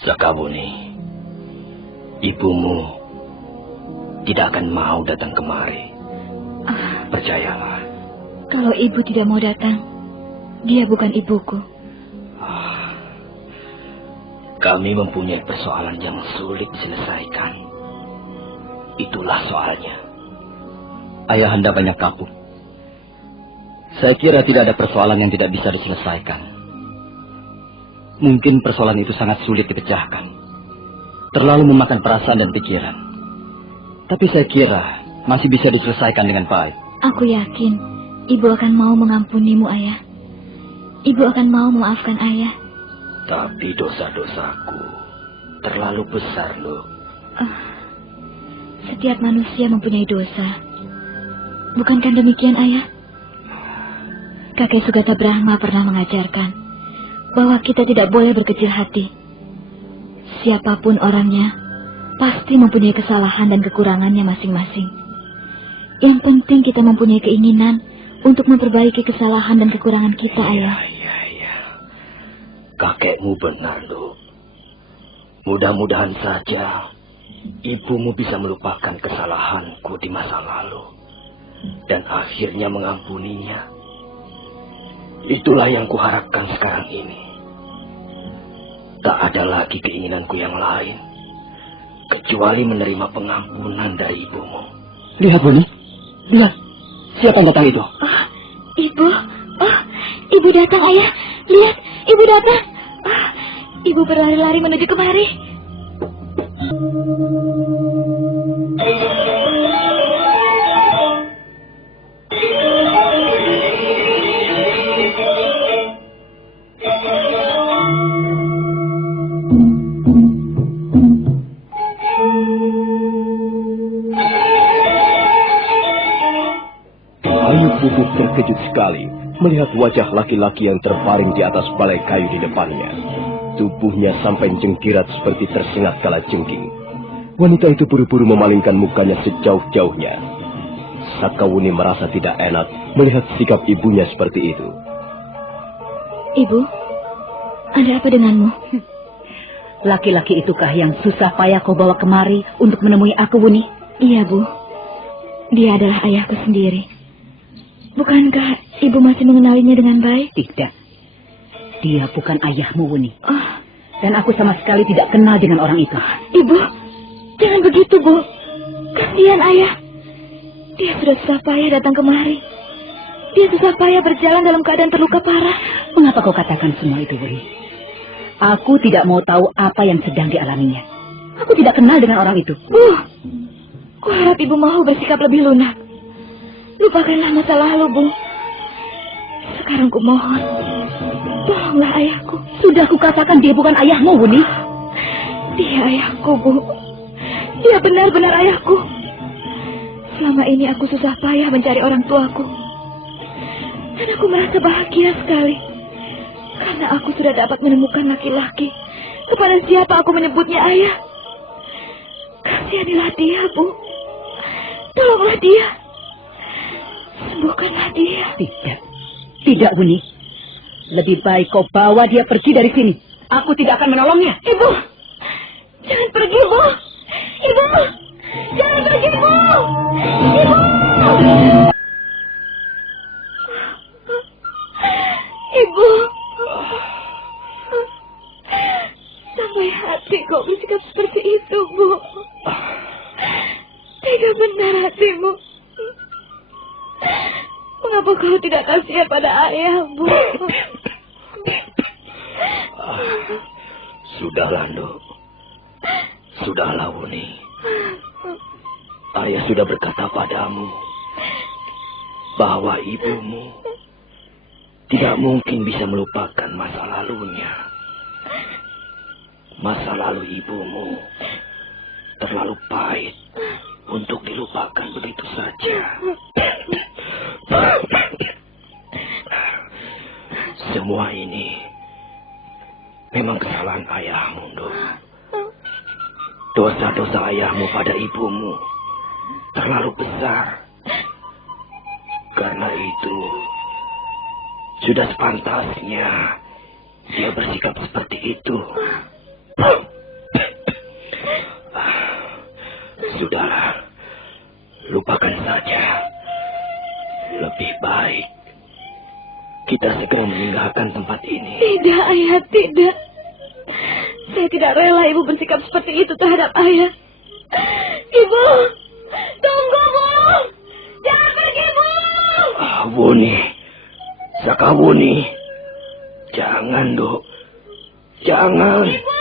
Sakawuni, ibumu tidak akan mau datang kemari. Percayalah. Kalau ibu tidak mau datang, dia bukan ibuku. Kami mempunyai persoalan yang sulit diselesaikan. Itulah soalnya. Ayahanda banyak kapuk. Saya kira tidak ada persoalan yang tidak bisa diselesaikan. Mungkin persoalan itu sangat sulit dipecahkan. Terlalu memakan perasaan dan pikiran. Tapi saya kira masih bisa diselesaikan dengan baik. Aku yakin ibu akan mau mengampunimu, ayah. Ibu akan mau memaafkan ayah. Tapi dosa-dosaku terlalu besar, loh. Setiap manusia mempunyai dosa. Bukankah demikian, ayah? Kakek Sugata Brahma pernah mengajarkan bahwa kita tidak boleh berkecil hati. Siapapun orangnya, pasti mempunyai kesalahan dan kekurangannya masing-masing. Yang penting kita mempunyai keinginan untuk memperbaiki kesalahan dan kekurangan kita, ayah. Iya. Kakekmu benar, loh. Mudah-mudahan saja ibumu bisa melupakan kesalahanku di masa lalu dan akhirnya mengampuninya. Itulah yang kuharapkan sekarang ini. Tak ada lagi keinginanku yang lain kecuali menerima pengampunan dari ibumu. Lihat, Buni. Lihat. Siapa yang datang itu? Ibu. Ibu datang, ayah. Lihat, ibu datang. Ibu berlari-lari menuju kemari. Ayu Pupuk terkejut sekali melihat wajah laki-laki yang terbaring di atas balai kayu di depannya. Tubuhnya sampai jengkirat seperti tersengat kalajengking. Wanita itu buru-buru memalingkan mukanya sejauh-jauhnya. Sakawuni merasa tidak enak melihat sikap ibunya seperti itu. Ibu, ada apa denganmu? Laki-laki itukah yang susah payah kau bawa kemari untuk menemui aku, Wuni? Iya, Bu. Dia adalah ayahku sendiri. Bukankah ibu masih mengenalinya dengan baik? Tidak. Dia bukan ayahmu, Wuni. Dan aku sama sekali tidak kenal dengan orang itu. Ibu, jangan begitu, Bu. Kasihan ayah. Dia sudah susah payah datang kemari. Dia susah payah berjalan dalam keadaan terluka parah. Mengapa kau katakan semua itu, Wuni? Aku tidak mau tahu apa yang sedang dialaminya. Aku tidak kenal dengan orang itu. Bu, kuharap ibu mau bersikap lebih lunak. Lupakanlah masa lalu, Bu. Sekarang kumohon, tolonglah ayahku. Sudah kukatakan dia bukan ayahmu, Wuni. Dia ayahku, Bu. Dia benar-benar ayahku. Selama ini aku susah payah mencari orang tuaku. Dan aku merasa bahagia sekali. Karena aku sudah dapat menemukan laki-laki kepada siapa aku menyebutnya ayah. Kasihanilah dia, Bu. Tolonglah dia. Sembuhkanlah dia. Tidak, Wuni. Lebih baik kau bawa dia pergi dari sini. Aku tidak akan menolongnya. Ibu, jangan pergi, Bu. Ibu, jangan pergi, Bu. Ibu. Ibu. Sampai hati kau bersikap seperti itu, Bu. Tega benar hatimu. Mengapa kau tidak kasihan pada ayah, Bu? Sudahlah, Nduk. Sudahlah, Wuni. Ayah sudah berkata padamu bahwa ibumu tidak mungkin bisa melupakan masa lalunya. Masa lalu ibumu terlalu pahit untuk dilupakan begitu saja. Semua ini memang kesalahan ayahmu, Nduk. Dosa-dosa ayahmu pada ibumu terlalu besar. Karena itu, sudah sepantasnya dia bersikap seperti itu. Sudahlah, lupakan saja. Lebih baik kita segera meninggalkan tempat ini. Tidak, Ayah, tidak. Saya tidak rela Ibu bersikap seperti itu terhadap Ayah. Ibu, tunggu, Bu. Jangan pergi, Bu. Wuni, Sakawuni, jangan, Dok. Jangan. Ibu.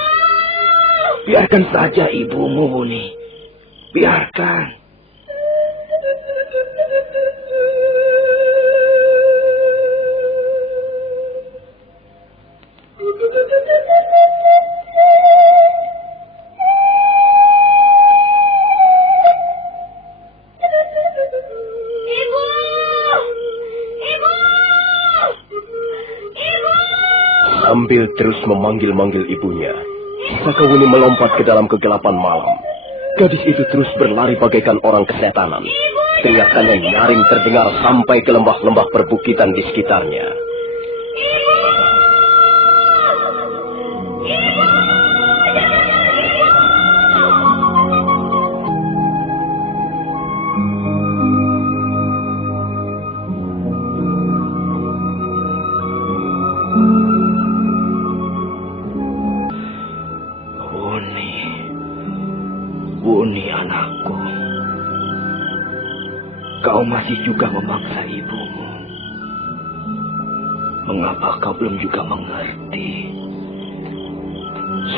Biarkan saja ibumu, Wuni. Biarkan. Sambil terus memanggil-manggil ibunya, Sakawuni melompat ke dalam kegelapan malam. Gadis itu terus berlari bagaikan orang kesetanan. Teriakannya nyaring terdengar sampai ke lembah-lembah perbukitan di sekitarnya. Wuni, anakku. Kau masih juga memaksa ibumu. Mengapa kau belum juga mengerti?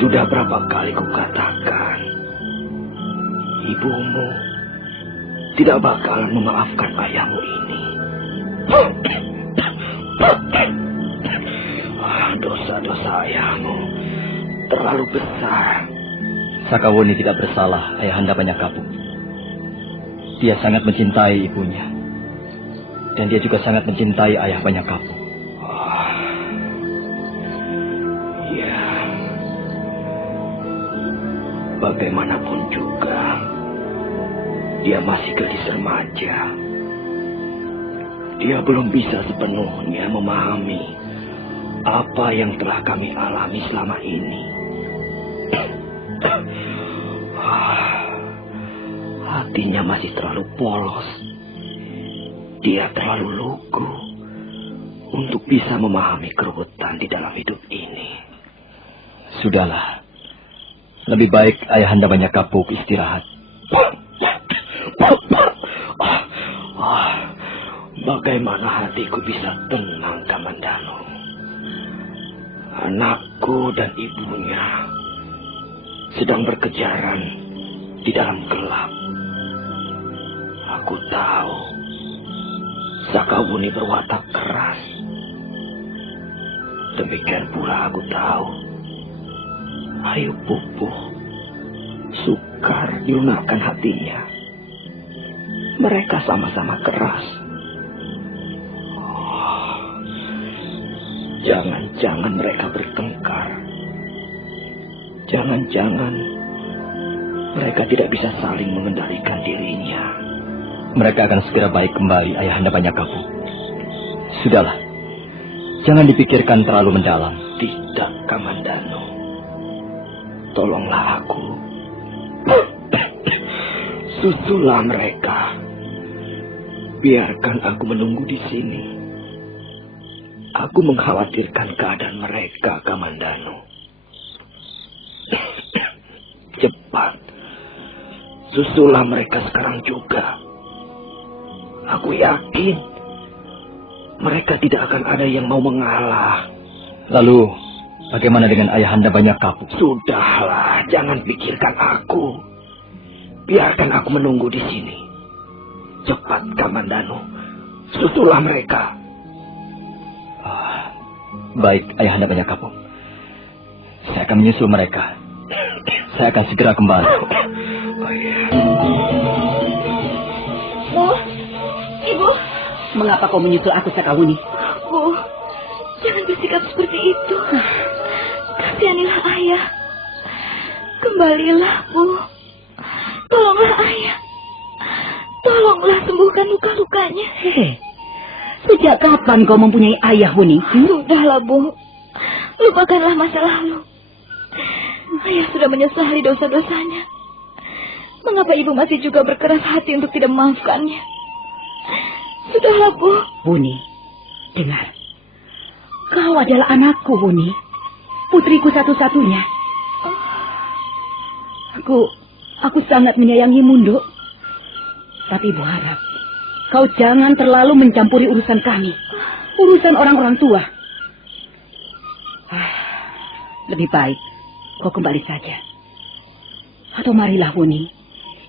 Sudah berapa kali kukatakan, ibumu tidak bakal memaafkan ayahmu ini. Dosa-dosa ayahmu terlalu besar. Sakawuni tidak bersalah, Ayahanda Banyakapu. Dia sangat mencintai ibunya. Dan dia juga sangat mencintai Ayah Banyakapu. Ya. Bagaimanapun juga, dia masih gadis remaja. Dia belum bisa sepenuhnya memahami apa yang telah kami alami selama ini. Hatinya masih terlalu polos. Dia terlalu lugu untuk bisa memahami keruwetan di dalam hidup ini. Sudahlah. Lebih baik Ayahanda Banyakapu istirahat. Bagaimana hatiku bisa tenang, Kamandanu? Anakku dan ibunya sedang berkejaran di dalam gelap. Aku tahu Sakawuni berwatak keras. Demikian pula aku tahu Ayu Pupuh sukar dilunakkan hatinya. Mereka sama-sama keras. Jangan-jangan mereka bertengkar. Jangan-jangan mereka tidak bisa saling mengendalikan dirinya. Mereka akan segera baik kembali, Ayahanda Banyakapu. Sudahlah. Jangan dipikirkan terlalu mendalam. Tidak, Kamandanu. Tolonglah aku. Susulah mereka. Biarkan aku menunggu di sini. Aku mengkhawatirkan keadaan mereka, Kamandanu. Cepat. Susulah mereka sekarang juga. Aku yakin mereka tidak akan ada yang mau mengalah. Lalu, bagaimana dengan Ayahanda Banyakapu? Sudahlah, jangan pikirkan aku. Biarkan aku menunggu di sini. Cepat, Kamandanu. Susulah mereka. Baik, Ayahanda Banyakapu. Saya akan menyusul mereka. Saya akan segera kembali. Bu, Ibu. Mengapa kau menyusul aku, Sakawuni? Bu, jangan bersikap seperti itu. Kasihanilah Ayah. Kembalilah, Bu. Tolonglah Ayah. Tolonglah sembuhkan luka-lukanya. Sejak kapan kau mempunyai ayah, Wuni? Sudahlah, Bu. Lupakanlah masa lalu. Ayah sudah menyesali dosa-dosanya. Mengapa ibu masih juga berkeras hati untuk tidak memaafkannya? Sudahlah, Bu. Wuni, dengar. Kau adalah anakku, Wuni. Putriku satu-satunya. Aku sangat menyayangimu, Nduk. Tapi Ibu harap kau jangan terlalu mencampuri urusan kami. Urusan orang-orang tua. Lebih baik kau kembali saja. Atau marilah, Wuni,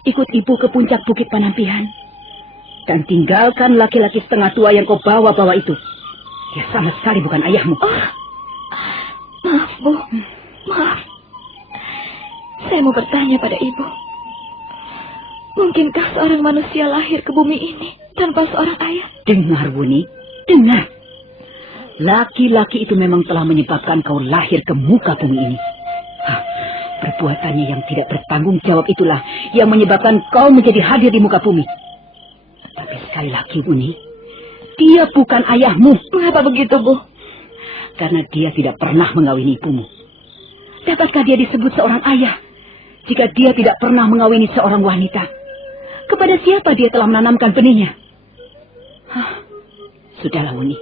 ikut ibu ke puncak Bukit Panampihan. Dan tinggalkan laki-laki setengah tua yang kau bawa-bawa itu. Dia sama sekali bukan ayahmu. Maaf, Bu. Maaf. Saya mau bertanya pada ibu. Mungkinkah seorang manusia lahir ke bumi ini tanpa seorang ayah? Dengar, Wuni. Dengar. Laki-laki itu memang telah menyebabkan kau lahir ke muka bumi ini. Perbuatannya yang tidak bertanggung jawab itulah yang menyebabkan kau menjadi hadir di muka bumi. Tapi sekali lagi, Wuni, dia bukan ayahmu. Mengapa begitu, Bu? Karena dia tidak pernah mengawini ibumu. Dapatkah dia disebut seorang ayah jika dia tidak pernah mengawini seorang wanita? Kepada siapa dia telah menanamkan benihnya? Sudahlah, Wuni.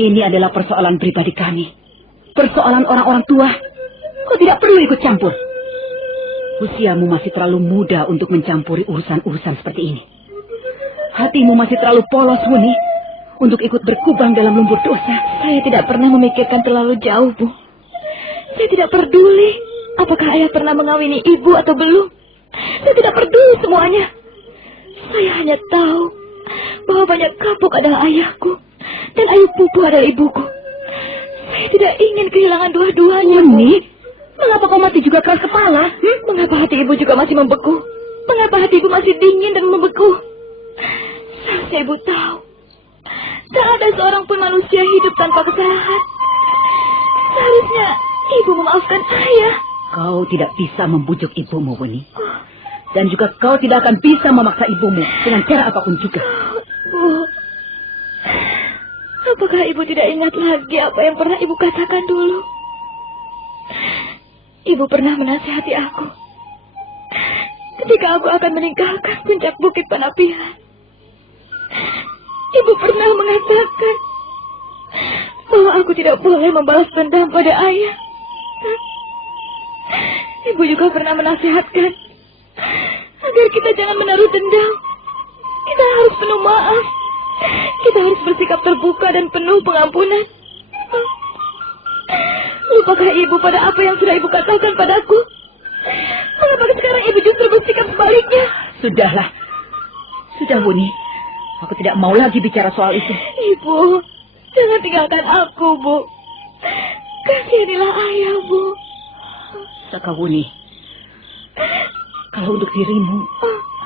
Ini adalah persoalan pribadi kami. Persoalan orang-orang tua. Kau tidak perlu ikut campur. Usiamu masih terlalu muda untuk mencampuri urusan-urusan seperti ini. Hatimu masih terlalu polos, Wuni, untuk ikut berkubang dalam lumpur dosa. Saya tidak pernah memikirkan terlalu jauh, Bu. Saya tidak peduli apakah ayah pernah mengawini ibu atau belum. Saya tidak peduli semuanya. Saya hanya tahu bahwa banyak kapuk adalah ayahku dan Ayu Pupu adalah ibuku. Saya tidak ingin kehilangan dua-duanya, Wuni, mengapa kau masih juga keras kepala? Mengapa hati ibu juga masih membeku? Mengapa hati ibu masih dingin dan membeku? Seharusnya ibu tahu, tak ada seorang pun manusia hidup tanpa kesalahan. Seharusnya ibu memaafkan ayah. Kau tidak bisa membujuk ibumu, Wuni. Dan juga kau tidak akan bisa memaksa ibumu dengan cara apapun juga. Bu, apakah ibu tidak ingat lagi apa yang pernah ibu katakan dulu? Ibu pernah menasihati aku ketika aku akan meninggalkan puncak Bukit Panampihan. Ibu pernah mengatakan bahwa aku tidak boleh membalas dendam pada ayah. Ibu juga pernah menasihatkan agar kita jangan menaruh dendam. Kita harus penuh maaf. Kita harus bersikap terbuka dan penuh pengampunan. Lupakah ibu pada apa yang sudah ibu katakan padaku? Mengapa sekarang ibu justru bersikap sebaliknya? Sudahlah. Sudah, Wuni. Aku tidak mau lagi bicara soal itu. Ibu, jangan tinggalkan aku, Bu. Kasihanilah ayah, Bu. Sakawuni, kalau untuk dirimu,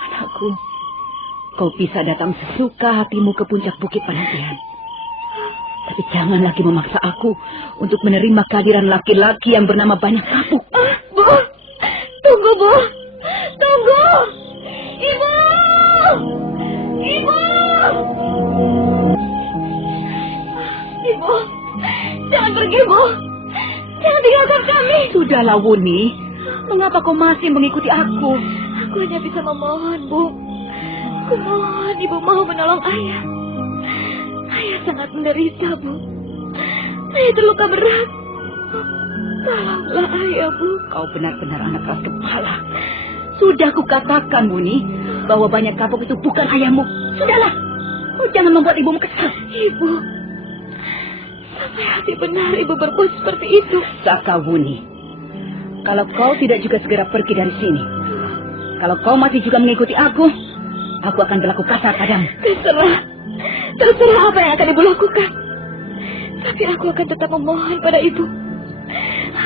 anakku, kau bisa datang sesuka hatimu ke puncak Bukit Panampihan. Tapi jangan lagi memaksa aku untuk menerima kehadiran laki-laki yang bernama Banyak Kapuk. Bu, tunggu, Bu. Tunggu. Ibu. Ibu. Ibu, jangan pergi, Bu. Jangan tinggalkan kami. Sudahlah, Wuni. Mengapa kau masih mengikuti aku? Aku hanya bisa memohon, Bu. Aku mohon ibu mau menolong ayah. Ayah sangat menderita, Bu. Ayah terluka berat. Tolonglah ayah, Bu. Kau benar-benar anak keras kepala. Sudah kukatakan, Wuni, bahwa Banyak Kapuk itu bukan ayahmu. Sudahlah. Kau jangan membuat ibumu kesal. Ibu, sampai hati benar ibu berbuat seperti itu. Sakawuni, kalau kau tidak juga segera pergi dari sini, kalau kau masih juga mengikuti aku akan berlaku kasar padamu. Terserah apa yang akan ibu lakukan. Tapi aku akan tetap memohon pada ibu.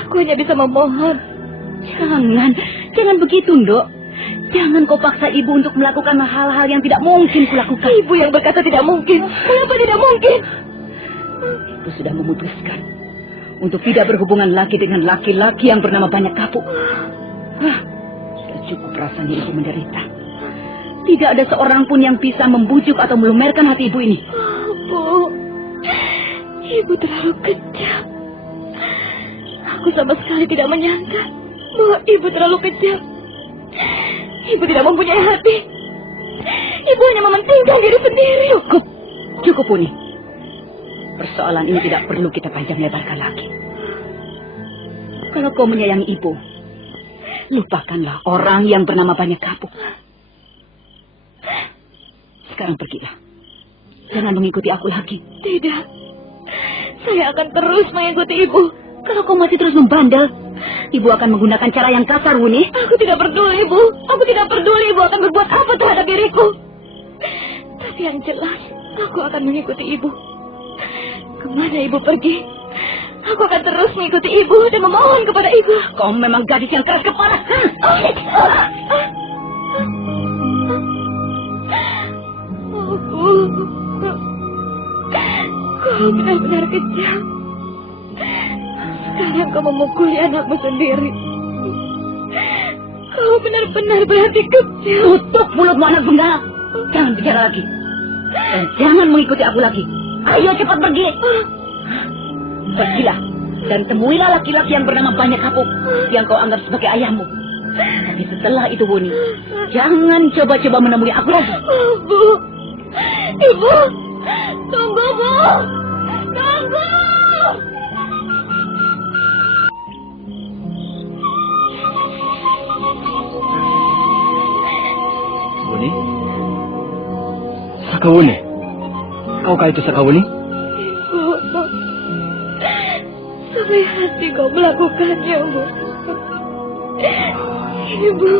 Aku hanya bisa memohon. Jangan begitu, Nduk. Jangan kau paksa ibu untuk melakukan hal-hal yang tidak mungkin kulakukan. Ibu yang berkata tidak mungkin. Mengapa tidak mungkin? Ibu sudah memutuskan untuk tidak berhubungan lagi dengan laki-laki yang bernama Banyak Kapuk. Sudah cukup rasanya ibu menderita. Tidak ada seorang pun yang bisa membujuk atau melumerkan hati ibu ini. Bu, ibu terlalu kejam. Aku sama sekali tidak menyangka bahwa ibu terlalu kejam. Ibu tidak mempunyai hati. Ibu hanya mementingkan diri sendiri. Cukup, Uni. Persoalan ini tidak perlu kita panjang lebarkan lagi. Kalau kau menyayangi ibu, lupakanlah orang yang bernama Banyak Kapuk. Sekarang pergilah. Jangan mengikuti aku lagi. Tidak. Saya akan terus mengikuti ibu. Kalau kau masih terus membandel, ibu akan menggunakan cara yang kasar, Wuni. Aku tidak peduli, ibu. Aku tidak peduli ibu akan berbuat apa terhadap diriku. Tapi yang jelas, aku akan mengikuti ibu. Kemana ibu pergi, aku akan terus mengikuti ibu dan memohon kepada ibu. Kau memang gadis yang keras kepala. Kau benar-benar kejam. Sekarang kau memukuli anakmu sendiri. Kau benar-benar berhati kecil. Tutup mulutmu, anak bengal. Jangan bicara lagi. Dan jangan mengikuti aku lagi. Ayo cepat pergi. Pergilah dan temuilah laki-laki yang bernama Banyak Kapuk yang kau anggap sebagai ayahmu. Tapi setelah itu, Wuni, jangan coba-coba menemui aku lagi. Bu, ibu, tunggu, Bu, tunggu. Wuni? Sakawuni? Kaukah itu Sakawuni? Ibu, sampai hati kau melakukannya, Bu. Ibu.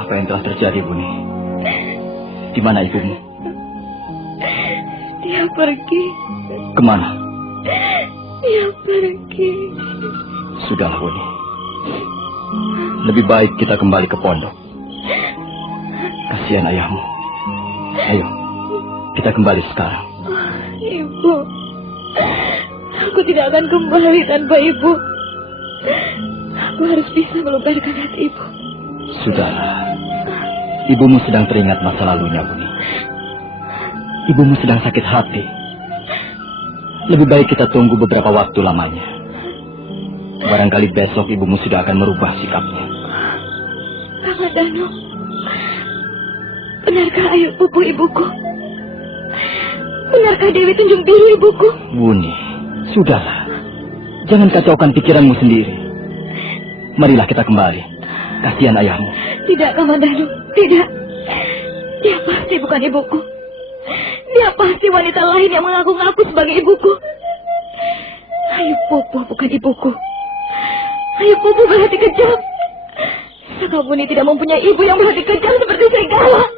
Apa yang telah terjadi, Buni? Di mana ibumu? Dia pergi. Kemana? Dia pergi. Sudahlah, Buni. Lebih baik kita kembali ke pondok. Kasihan ayahmu. Ayo, kita kembali sekarang. Ibu, aku tidak akan kembali tanpa ibu. Aku harus bisa melupakan hati ibu. Sudahlah. Ibumu sedang teringat masa lalunya, Buni. Ibumu sedang sakit hati. Lebih baik kita tunggu beberapa waktu lamanya. Barangkali besok ibumu sudah akan merubah sikapnya. Kakak Danu, benarkah ayu pupu ibuku? Benarkah Dewi Tunjung Biru ibuku? Buni, sudahlah. Jangan kacaukan pikiranmu sendiri. Marilah kita kembali. Kasihan ayahmu. Tidak, Kakak Danu, tidak. Dia pasti bukan ibuku. Dia pasti wanita lain yang mengaku-ngaku sebagai ibuku. Ayu pupu bukan ibuku. Ayu pupu berhati kejam. Sakabuni tidak mempunyai ibu yang berhati kejam seperti serigala.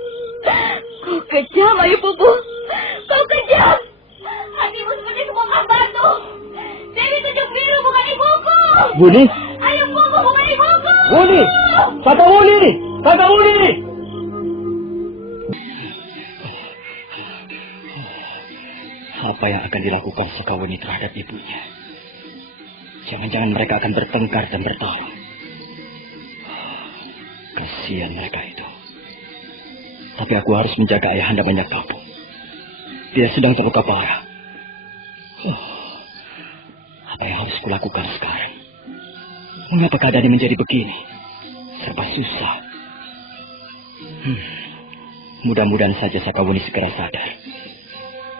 Kau kejam, Ayu pupu. Kau kejam. Hatimu seperti sebongkah batu. Dewi Tunjung Biru bukan ibuku. Buni? Ayu pupu bukan ibuku. Buni! Sakawuni! Sakawuni! Apa yang akan dilakukan Sakawuni terhadap ibunya? Jangan-jangan mereka akan bertengkar dan bertarung. Kasihan mereka itu. Tapi aku harus menjaga ayahanda Banyak Kapuk. Dia sedang terluka parah. Apa yang harus kulakukan sekarang? Mengapa keadaannya menjadi begini? Serba susah. Mudah-mudahan saja Sakawuni segera sadar.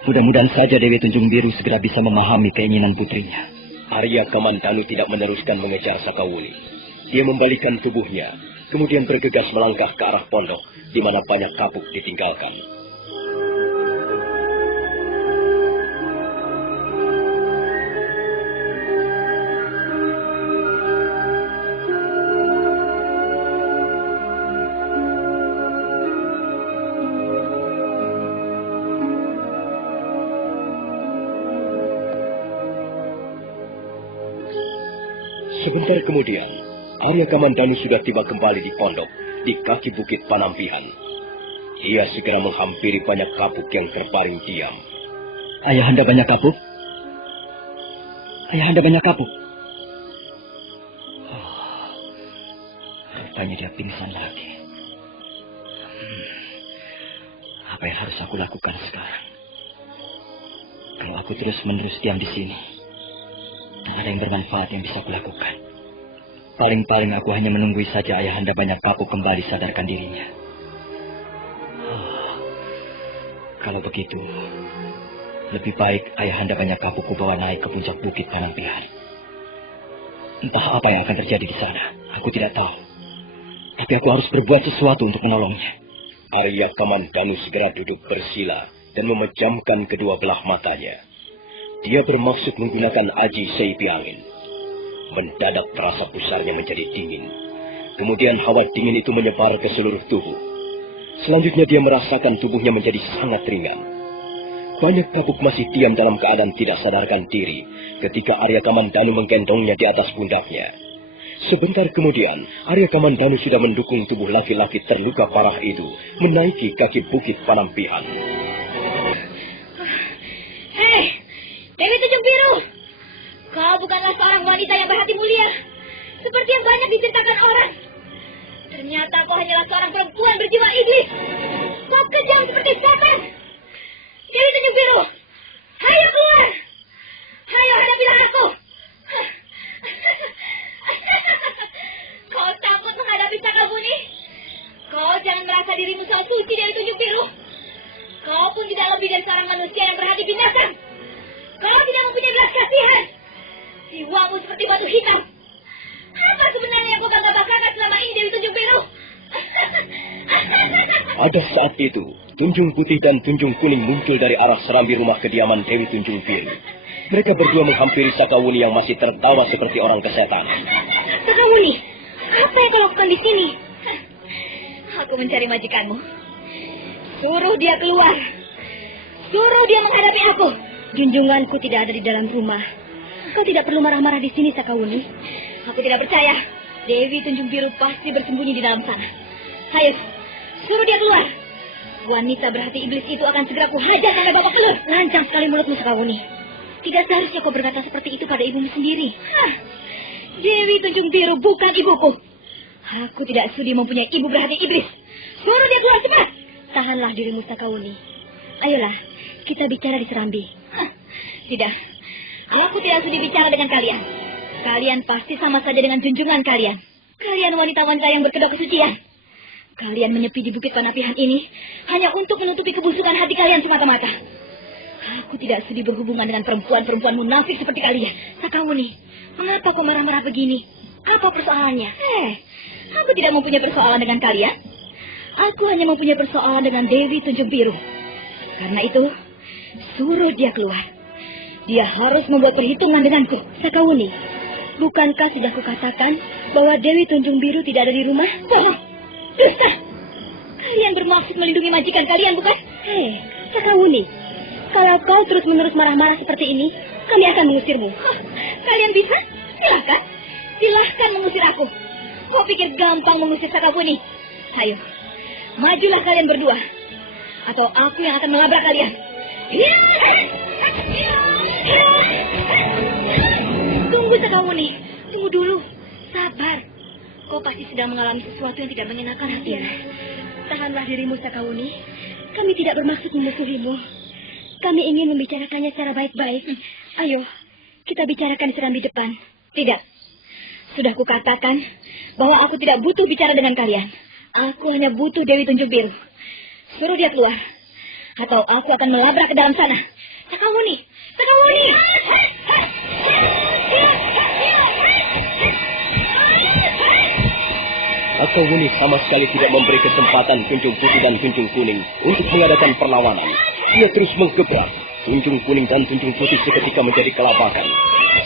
Mudah-mudahan saja Dewi Tunjung Biru segera bisa memahami keinginan putrinya. Arya Kamandanu tidak meneruskan mengejar Sakawuni. Dia membalikan tubuhnya, kemudian bergegas melangkah ke arah pondok, di mana Banyak Kapuk ditinggalkan. Sebentar kemudian, Arya Kamandanu sudah tiba kembali di pondok, di kaki bukit Panampihan. Ia segera menghampiri Banyak Kapuk yang terbaring diam. Ayahanda Banyak Kapuk? Ayahanda Banyak Kapuk? Rupanya dia pingsan lagi. Apa yang harus aku lakukan sekarang? Kalau aku terus-menerus diam di sini, Tak ada yang bermanfaat yang bisa kulakukan. Paling-paling aku hanya menunggu saja Ayahanda Banyak Kapuk kembali sadarkan dirinya. Kalau begitu, lebih baik Ayahanda Banyak Kapuk kubawa naik ke puncak bukit Panampihan. Entah apa yang akan terjadi di sana, aku tidak tahu. Tapi aku harus berbuat sesuatu untuk menolongnya. Arya Kamandanu segera duduk bersila dan memejamkan kedua belah matanya. Dia bermaksud menggunakan aji seipi angin. Mendadak terasa pusarnya menjadi dingin. Kemudian hawa dingin itu menyebar ke seluruh tubuh. Selanjutnya dia merasakan tubuhnya menjadi sangat ringan. Banyak Kapuk masih diam dalam keadaan tidak sadarkan diri ketika Arya Kamandanu menggendongnya di atas pundaknya. Sebentar kemudian, Arya Kamandanu sudah mendukung tubuh laki-laki terluka parah itu menaiki kaki bukit Panampihan. Hei, Dewi Tunjung Biru! Kau bukanlah seorang wanita yang berhati mulia, seperti yang banyak diceritakan orang. Ternyata kau hanyalah seorang perempuan berjiwa iblis. Kau kejam seperti setan. Dewi Tunjung Biru, ayo keluar! Ayo hadapilah aku! Kau takut menghadapi Sakabuni? Kau jangan merasa dirimu soal suci dari Tunjung Biru. Kau pun tidak lebih dari seorang manusia yang berhati binatang. Kau tidak mempunyai belas kasihan. Jiwamu seperti batu hitam. Apa sebenarnya yang kau bangga-banggakan selama ini Dewi Tunjung Biru? Pada saat itu, Tunjung Putih dan Tunjung Kuning muncul dari arah serambi rumah kediaman Dewi Tunjung Biru. Mereka berdua menghampiri Sakawuni yang masih tertawa seperti orang kesetanan. Sakawuni, apa yang kau lakukan di sini? Aku mencari majikanmu. Suruh dia keluar. Suruh dia menghadapi aku. Junjunganku tidak ada di dalam rumah. Kau tidak perlu marah-marah di sini, Sakawuni. Aku tidak percaya. Dewi Tunjung Biru pasti bersembunyi di dalam sana. Ayo, suruh dia keluar. Wanita berhati iblis itu akan segera kuhajar sampai babak belur. Lancang sekali mulutmu, Sakawuni. Tidak seharusnya kau berkata seperti itu pada ibumu sendiri. Dewi Tunjung Biru bukan ibuku. Aku tidak sudi mempunyai ibu berhati iblis. Suruh dia keluar cepat. Tahanlah dirimu, Sakawuni. Ayolah, kita bicara di serambi. Tidak. Aku tidak sudi bicara dengan kalian. Kalian pasti sama saja dengan junjungan kalian. Kalian wanita-wanita yang berkedok kesucian. Kalian menyepi di bukit Panampihan ini hanya untuk menutupi kebusukan hati kalian semata-mata. Aku tidak sudi berhubungan dengan perempuan-perempuan munafik seperti kalian. Sakawuni, mengapa kau marah-marah begini? Apa persoalannya? Aku tidak mempunyai persoalan dengan kalian. Aku hanya mempunyai persoalan dengan Dewi Tunjung Biru. Karena itu, suruh dia keluar. Dia harus membuat perhitungan denganku. Sakawuni, bukankah sudah kukatakan bahwa Dewi Tunjung Biru tidak ada di rumah? Bohong, dusta. Kalian bermaksud melindungi majikan kalian, bukan? Sakawuni, kalau kau terus-menerus marah-marah seperti ini, kami akan mengusirmu. Kalian bisa? Silahkan. Silahkan mengusir aku. Kau pikir gampang mengusir Sakawuni? Ayo, majulah kalian berdua. Atau aku yang akan melabrak kalian. Tunggu, Sakawuni. Tunggu dulu. Sabar. Kau pasti sedang mengalami sesuatu yang tidak menyenangkan hatimu. Tahanlah dirimu, Sakawuni. Kami tidak bermaksud memusuhimu. Kami ingin membicarakannya secara baik-baik. Ayo, kita bicarakan di serambi depan. Tidak. Sudah kukatakan bahwa aku tidak butuh bicara dengan kalian. Aku hanya butuh Dewi Tunjung Biru. Suruh dia keluar. Atau aku akan melabrak ke dalam sana. Sakawuni! Sakawuni! Sakawuni sama sekali tidak memberi kesempatan Tunjung Putih dan Tunjung Kuning untuk mengadakan perlawanan. Dia terus menggebrak. Tunjung Kuning dan Tunjung Putih seketika menjadi kelabakan.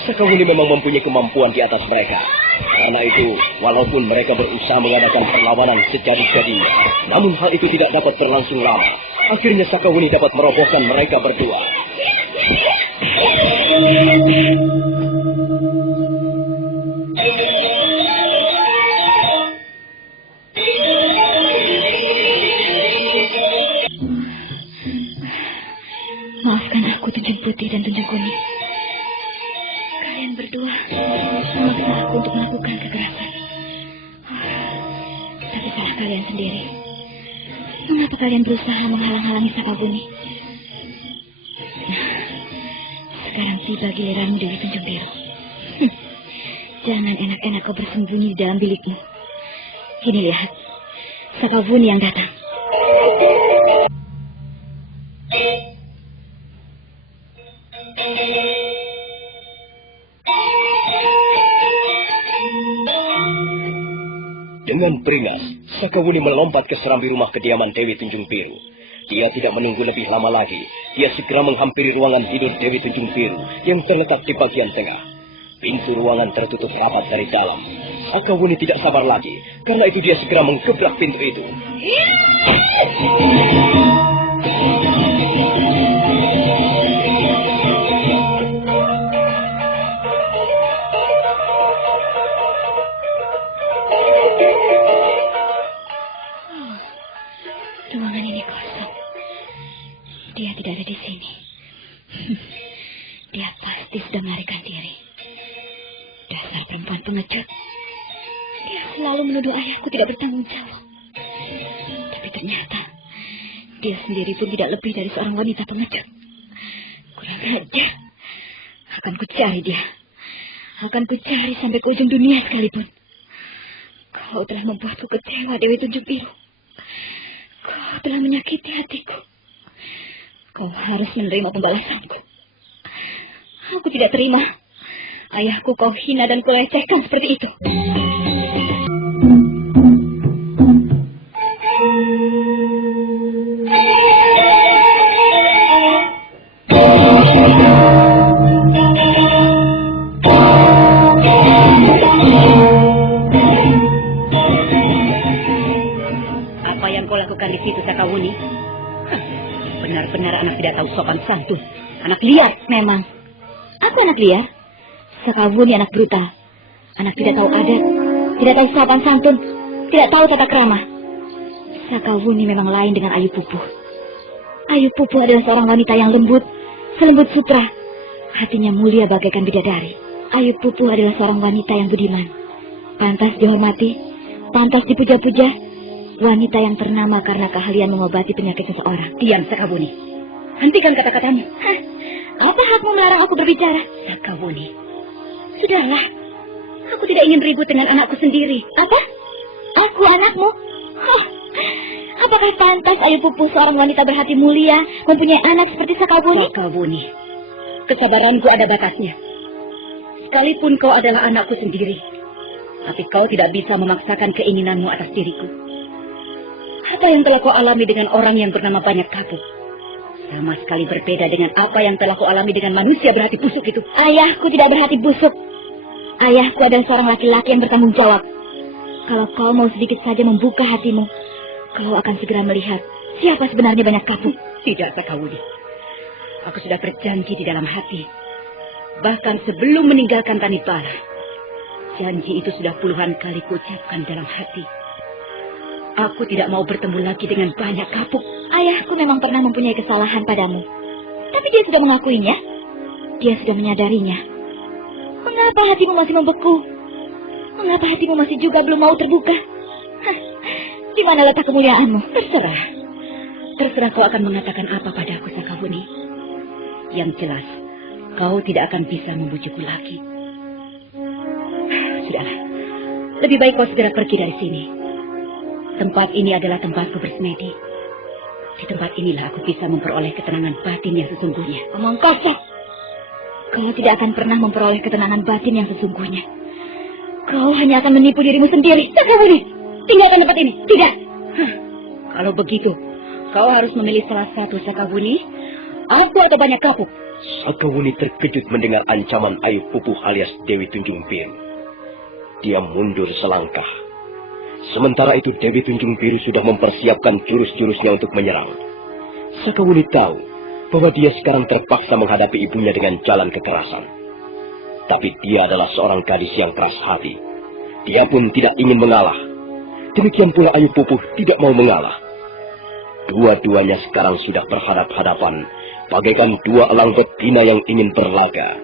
Sakawuni memang mempunyai kemampuan di atas mereka. Karena itu, walaupun mereka berusaha mengadakan perlawanan sejadi-jadinya, namun hal itu tidak dapat berlangsung lama. Akhirnya Sakawuni dapat merobohkan mereka berdua. Maafkan aku, Tunjung Putih dan Tunjung Kuning. Kalian berdua memaksa aku untuk melakukan kekerasan. Tapi salah kalian sendiri. Mengapa kalian berusaha menghalang-halangi Sakabuni? Nah, sekarang tiba giliranmu Dewi Tunjung Biru. karena kau bersembunyi di dalam bilikmu. Ini lihat, Sakawuni yang datang. Dengan beringas, Sakawuni melompat ke serambi rumah kediaman Dewi Tunjung Biru. Dia tidak menunggu lebih lama lagi. Dia segera menghampiri ruangan tidur Dewi Tunjung Biru yang terletak di bagian tengah. Pintu ruangan tertutup rapat dari dalam. Sakawuni tidak sabar lagi. Karena itu dia segera menggebrak pintu itu. Ruangan ini kosong. Dia tidak ada di sini. Dia pasti sudah melarikan diri. Dasar perempuan pengecut. Dia selalu menuduh ayahku tidak bertanggung jawab. Tapi ternyata dia sendiri pun tidak lebih dari seorang wanita pengecut. Kurang ajar. Akan kucari dia. Akan kucari sampai ke ujung dunia sekalipun. Kau telah membuatku kecewa, Dewi Tunjung Biru. Kau telah menyakiti hatiku. Kau harus menerima pembalasanku. Aku tidak terima. Ayahku kau hina dan kau lecehkan seperti itu. Apa yang kau lakukan di situ, Sakawuni? Benar-benar anak tidak tahu sopan santun. Anak liar. Memang. Aku anak liar. Sakawuni anak brutal. Anak tidak tahu adat. Tidak tahu sopan santun. Tidak tahu tata krama. Sakawuni memang lain dengan Ayu Pupuh. Ayu Pupuh adalah seorang wanita yang lembut. Selembut sutra. Hatinya mulia bagaikan bidadari. Ayu Pupuh adalah seorang wanita yang budiman. Pantas dihormati. Pantas dipuja-puja. Wanita yang ternama karena keahlian mengobati penyakit seseorang. Diam, Sakawuni. Hentikan kata-katamu. Hah? Apa hakmu melarang aku berbicara? Sakawuni. Sudahlah. Aku tidak ingin ribut dengan anakku sendiri. Apa? Aku anakmu? Hah. Apakah pantas Ayu Pupuh seorang wanita berhati mulia mempunyai anak seperti Sakawuni? Sakawuni. Kesabaranku ada batasnya. Sekalipun kau adalah anakku sendiri, tapi kau tidak bisa memaksakan keinginanmu atas diriku. Apa yang telah kau alami dengan orang yang bernama Banyak Kapuk sama sekali berbeda dengan apa yang telah kau alami dengan manusia berhati busuk itu. Ayahku tidak berhati busuk. Ayahku adalah seorang laki-laki yang bertanggung jawab. Kalau kau mau sedikit saja membuka hatimu, kau akan segera melihat siapa sebenarnya Banyak Kapuk. Tidak, Sakawuni. Aku sudah berjanji di dalam hati. Bahkan sebelum meninggalkan Tanibala, janji itu sudah puluhan kali kuucapkan dalam hati. Aku tidak mau bertemu lagi dengan Banyak Kapuk. Ayahku memang pernah mempunyai kesalahan padamu. Tapi dia sudah mengakuinya. Dia sudah menyadarinya. Mengapa hatimu masih membeku? Mengapa hatimu masih juga belum mau terbuka? Hah, di mana letak kemuliaanmu? Terserah. Terserah kau akan mengatakan apa padaku, Sakawuni. Yang jelas, kau tidak akan bisa membujukku lagi. Sudahlah. Lebih baik kau segera pergi dari sini. Tempat ini adalah tempatku bersemedi. Di tempat inilah aku bisa memperoleh ketenangan batin yang sesungguhnya. Omong kosong. Kau tidak akan pernah memperoleh ketenangan batin yang sesungguhnya. Kau hanya akan menipu dirimu sendiri. Sakawuni, tinggalkan tempat ini. Tidak. Kalau begitu, kau harus memilih salah satu, Sakawuni. Aku atau Banyak Kapuk. Sakawuni terkejut mendengar ancaman Ayu Pupuh alias Dewi Tunjung Biru. Dia mundur selangkah. Sementara itu Dewi Tunjung Biru sudah mempersiapkan jurus-jurusnya untuk menyerang. Sakawuni tahu bahwa dia sekarang terpaksa menghadapi ibunya dengan jalan kekerasan. Tapi dia adalah seorang gadis yang keras hati. Dia pun tidak ingin mengalah. Demikian pula Ayu Pupuh tidak mau mengalah. Dua-duanya sekarang sudah berhadap-hadapan, bagaikan dua elang betina yang ingin berlaga.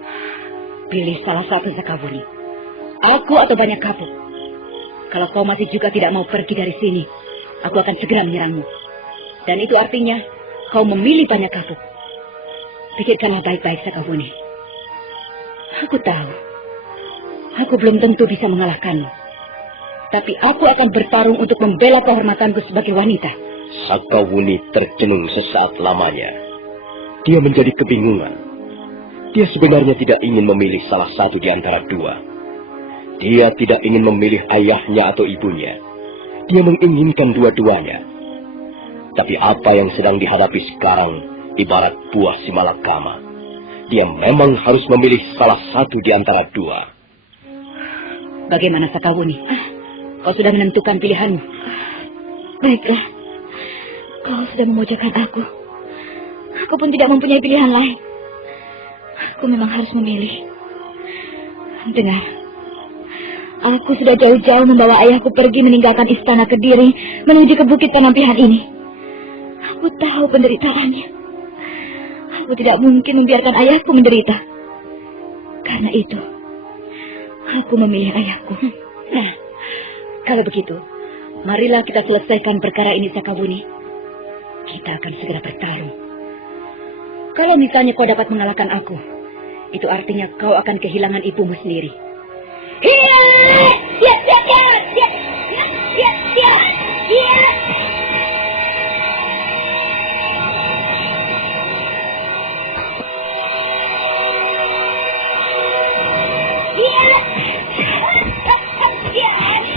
Pilih salah satu, Sakawuni. Aku atau Banyak Kapuk. Kalau kau masih juga tidak mau pergi dari sini, aku akan segera menyerangmu. Dan itu artinya kau memilih Banyak Kapuk. Pikirkanlah baik-baik, Sakawuni. Aku tahu Aku belum tentu bisa mengalahkanmu. Tapi aku akan bertarung untuk membela kehormatanku sebagai wanita. Sakawuni tercenung sesaat lamanya. Dia menjadi kebingungan. Dia sebenarnya tidak ingin memilih salah satu di antara dua. Dia tidak ingin memilih ayahnya atau ibunya. Dia menginginkan dua-duanya. Tapi apa yang sedang dihadapi sekarang ibarat buah simalakama. Dia memang harus memilih salah satu di antara dua. Bagaimana Sakawuni? Kau sudah menentukan pilihanmu? Baiklah. Kau sudah memojokkan aku. Aku pun tidak mempunyai pilihan lain. Aku memang harus memilih. Dengar. Aku sudah jauh-jauh membawa ayahku pergi meninggalkan istana Kediri menuju ke Bukit Penampihan ini. Aku tahu penderitaannya. Aku tidak mungkin membiarkan ayahku menderita. Karena itu, aku memilih ayahku. Nah, kalau begitu, marilah kita selesaikan perkara ini, Sakawuni. Kita akan segera bertarung. Kalau misalnya kau dapat mengalahkan aku, itu artinya kau akan kehilangan ibumu sendiri.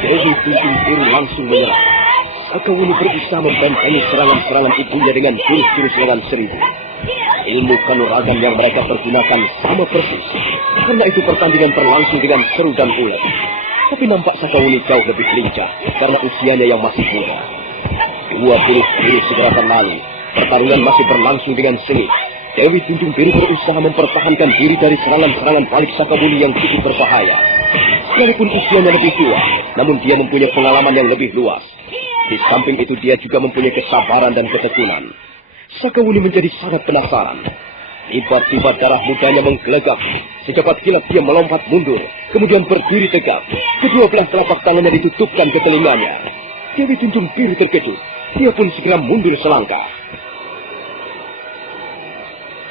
Dewi Tunjung Biru langsung menyerang. Sakawuni berusaha membentengi serangan-serangan ibunya dengan jurus-jurus lawan seribu. Ilmu kanuragan yang mereka pergunakan sama persis. Karena itu pertandingan berlangsung dengan seru dan ulet. Tapi nampak Sakawuni jauh lebih lincah karena usianya yang masih muda. 20 jurus segerakan lalu, pertarungan masih berlangsung dengan sengit. Dewi Tunjung Biru berusaha mempertahankan diri dari serangan-serangan balik Sakawuni yang cukup berbahaya. Sekalipun usianya lebih tua, namun dia mempunyai pengalaman yang lebih luas. Di samping itu dia juga mempunyai kesabaran dan ketekunan. Sakawuni menjadi sangat penasaran. Tiba-tiba darah mudanya menggelegak. Secepat kilat dia melompat mundur, kemudian berdiri tegak. Kedua belah telapak tangannya ditutupkan ke telinganya. Dewi Tunjung Biru terkejut. Dia pun segera mundur selangkah.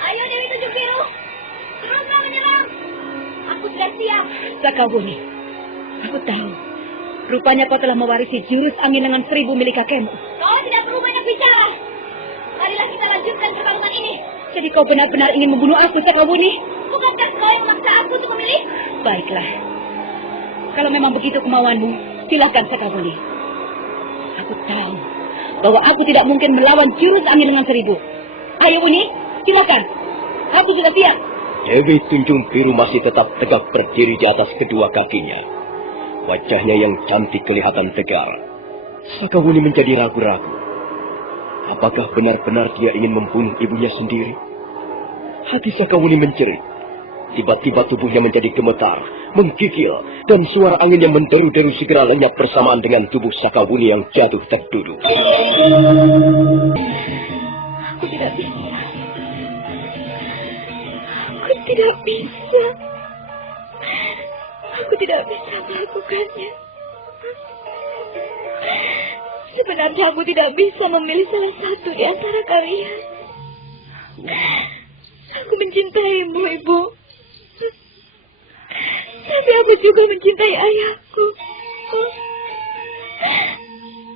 Ayo Dewi Tunjung Biru, teruslah menyerang. Aku sudah siap. Sakawuni, aku tahu. Rupanya kau telah mewarisi jurus angin lengan 1000 milik kakekmu. Kau tidak perlu banyak bicara. Marilah kita lanjutkan pertarungan ini. Jadi kau benar-benar ingin membunuh aku, Sakawuni? Bukankah kau yang memaksa aku untuk memilih? Baiklah. Kalau memang begitu kemauanmu, silakan Sakawuni. Aku tahu bahwa aku tidak mungkin melawan jurus angin lengan 1000. Ayo Uni, silakan. Aku sudah siap. Dewi Tunjung Biru masih tetap tegak berdiri di atas kedua kakinya. Wajahnya yang cantik kelihatan tegar. Sakawuni menjadi ragu-ragu. Apakah benar-benar dia ingin membunuh ibunya sendiri? Hati Sakawuni menjerit. Tiba-tiba tubuhnya menjadi gemetar, menggigil, dan suara angin yang menderu-deru segera lenyap bersamaan dengan tubuh Sakawuni yang jatuh terduduk. Aku tidak bisa. Aku tidak bisa. Aku tidak bisa melakukannya. Sebenarnya aku tidak bisa memilih salah satu di antara kalian. Aku mencintaimu, Ibu. Tapi aku juga mencintai ayahku.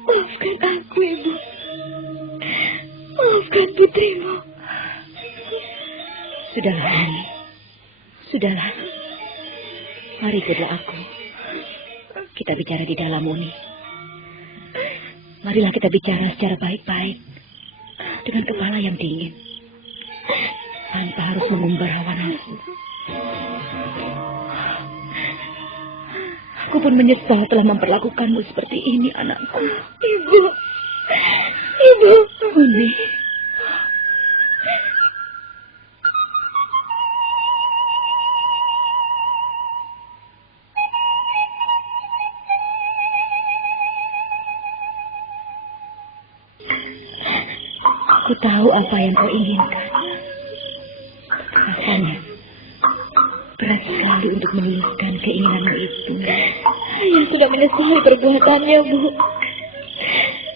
Maafkan aku, Ibu. Maafkan putrimu. Sudahlah, Uni. Sudahlah. Mari ikutlah aku. Kita bicara di dalam, Uni. Marilah kita bicara secara baik-baik. Dengan kepala yang dingin. Tanpa harus mengumbar hawa nafsu. Aku pun menyesal telah memperlakukanmu seperti ini, anakku. Ibu. Ibu. Uni. Aku tahu apa yang kau inginkan. Rasanya berat sekali untuk meluluskan keinginanmu itu. Ayah sudah menyesali perbuatannya, Bu.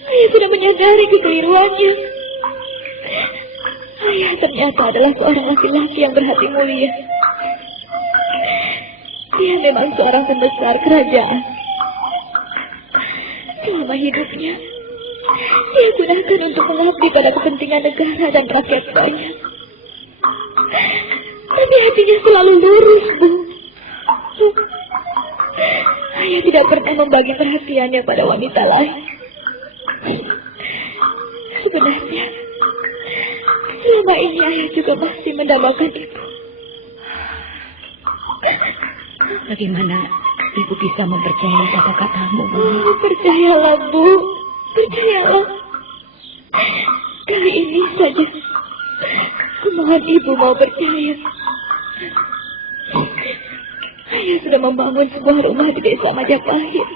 Ayah sudah menyadari kekeliruannya. Ayah ternyata adalah seorang laki-laki yang berhati mulia. Dia memang seorang pembesar kerajaan. Selama hidupnya, dia gunakan untuk mengabdi pada kepentingan negara dan rakyat banyak. Tapi hatinya selalu lurus, Bu. Ayah tidak pernah membagi perhatiannya pada wanita lain. Sebenarnya, selama ini ayah juga masih mendambakan ibu. Bagaimana ibu bisa mempercayai kata-katamu? Oh, percayalah, Bu. Percayalah. Kali ini saja, kumohon ibu mau percaya. Ayah sudah membangun sebuah rumah di desa Majapahit.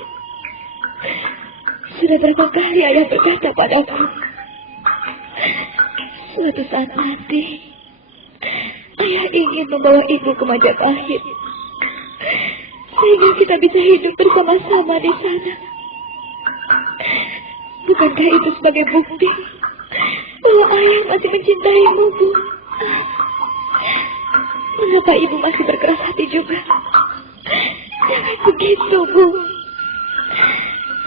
Sudah berapa kali ayah berkata padaku, suatu saat nanti, ayah ingin membawa ibu ke Majapahit, sehingga kita bisa hidup bersama-sama di sana. Bukankah itu sebagai bukti bahwa ayah masih mencintaimu, Bu? Mengapa ibu masih berkeras hati juga? Jangan begitu, Bu.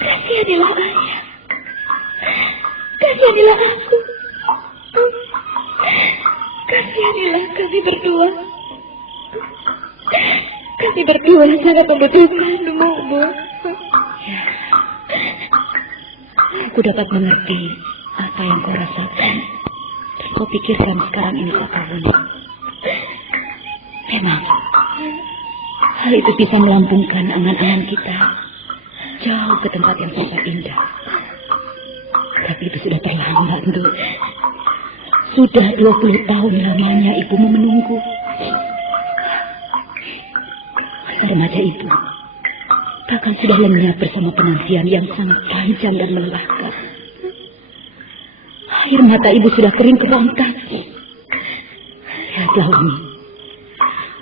Kasihanilah ayah. Kasihanilah aku. Kasihanilah kami berdua. Kami berdua sangat membutuhkanmu, Bu. Ya. Aku dapat mengerti apa yang kau rasakan dan kau pikirkan sekarang ini, Sakawuni. Memang, hal itu bisa melampungkan angan-angan kita jauh ke tempat yang sangat indah. Tapi itu sudah terlambat, Nduk. Sudah 20 tahun lamanya ibumu menunggu. Masa remaja ibu bahkan sudah lenyap bersama penantian yang sangat panjang dan melelahkan. Air mata ibu sudah kering kerontak. Lihatlah, Umi.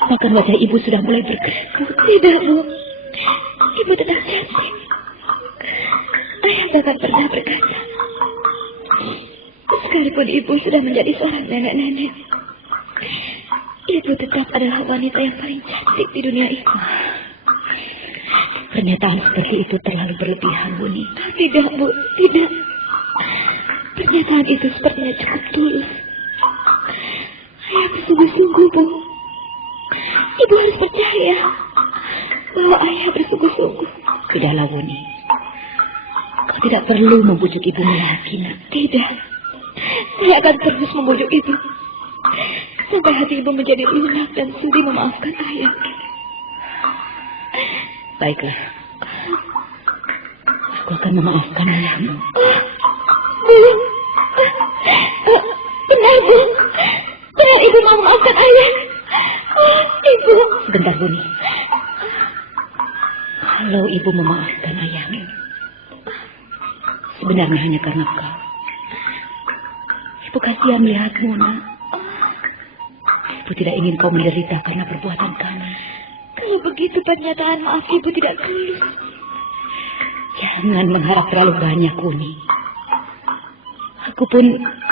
Bahkan wajah ibu sudah mulai berkerut. Tidak, Bu. Ibu tetap cantik. Ayah bahkan pernah berkata, sekalipun ibu sudah menjadi seorang nenek-nenek, ibu tetap adalah wanita yang paling cantik di dunia ini. Pernyataan seperti itu terlalu berlebihan, Buni. Tidak, Bu. Tidak. Pernyataan itu sepertinya cukup tulus. Ayah bersungguh-sungguh, Bu. Ibu harus percaya bahwa ayah bersungguh-sungguh. Sudahlah, Buni. Kau tidak perlu membujuk ibumu lagi, nak. Tidak. Saya akan terus membujuk ibu sampai hati ibu menjadi lunak dan sudi memaafkan ayah. Baiklah. Aku akan memaafkan ayahmu. Bu. Benar, Bu. Benar ibu mau memaafkan ayah. Ibu. Sebentar, Buni. Kalau ibu memaafkan ayahmu, sebenarnya hanya karena kau. Ibu kasihan melihatmu, nak. Ibu tidak ingin kau menderita karena perbuatan kami. Kalau begitu pernyataan maaf ibu tidak tulus. Jangan mengharap terlalu banyak, Uni. Aku pun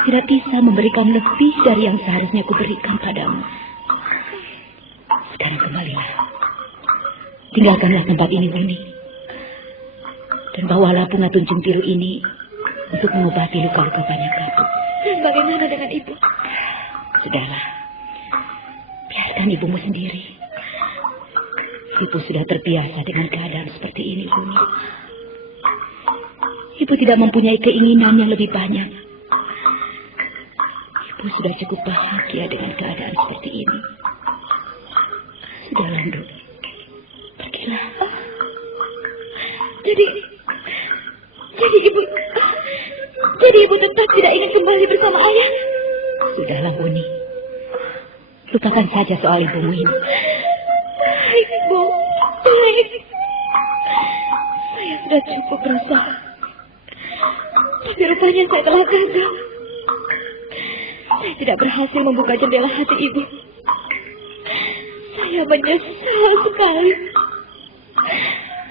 tidak bisa memberikan lebih dari yang seharusnya aku berikan padamu. Sekarang kembalilah. Tinggalkanlah tempat ini, Uni. Dan bawalah bunga tunjung biru ini untuk mengobati luka-luka banyak kamu. Dan bagaimana dengan ibu? Sudahlah. Biarkan ibumu sendiri. Ibu sudah terbiasa dengan keadaan seperti ini, Buni. Ibu tidak mempunyai keinginan yang lebih banyak. Ibu sudah cukup bahagia dengan keadaan seperti ini. Sudahlah, Nduk. Pergilah. Jadi ibu tetap tidak ingin kembali bersama ayah? Sudahlah, Buni. Lupakan saja soal ibumu ini. Baik, Bu. Baik. Saya sudah cukup berusaha. Tapi rupanya saya telah gagal. Saya tidak berhasil membuka jendela hati ibu. Saya menyesal sekali.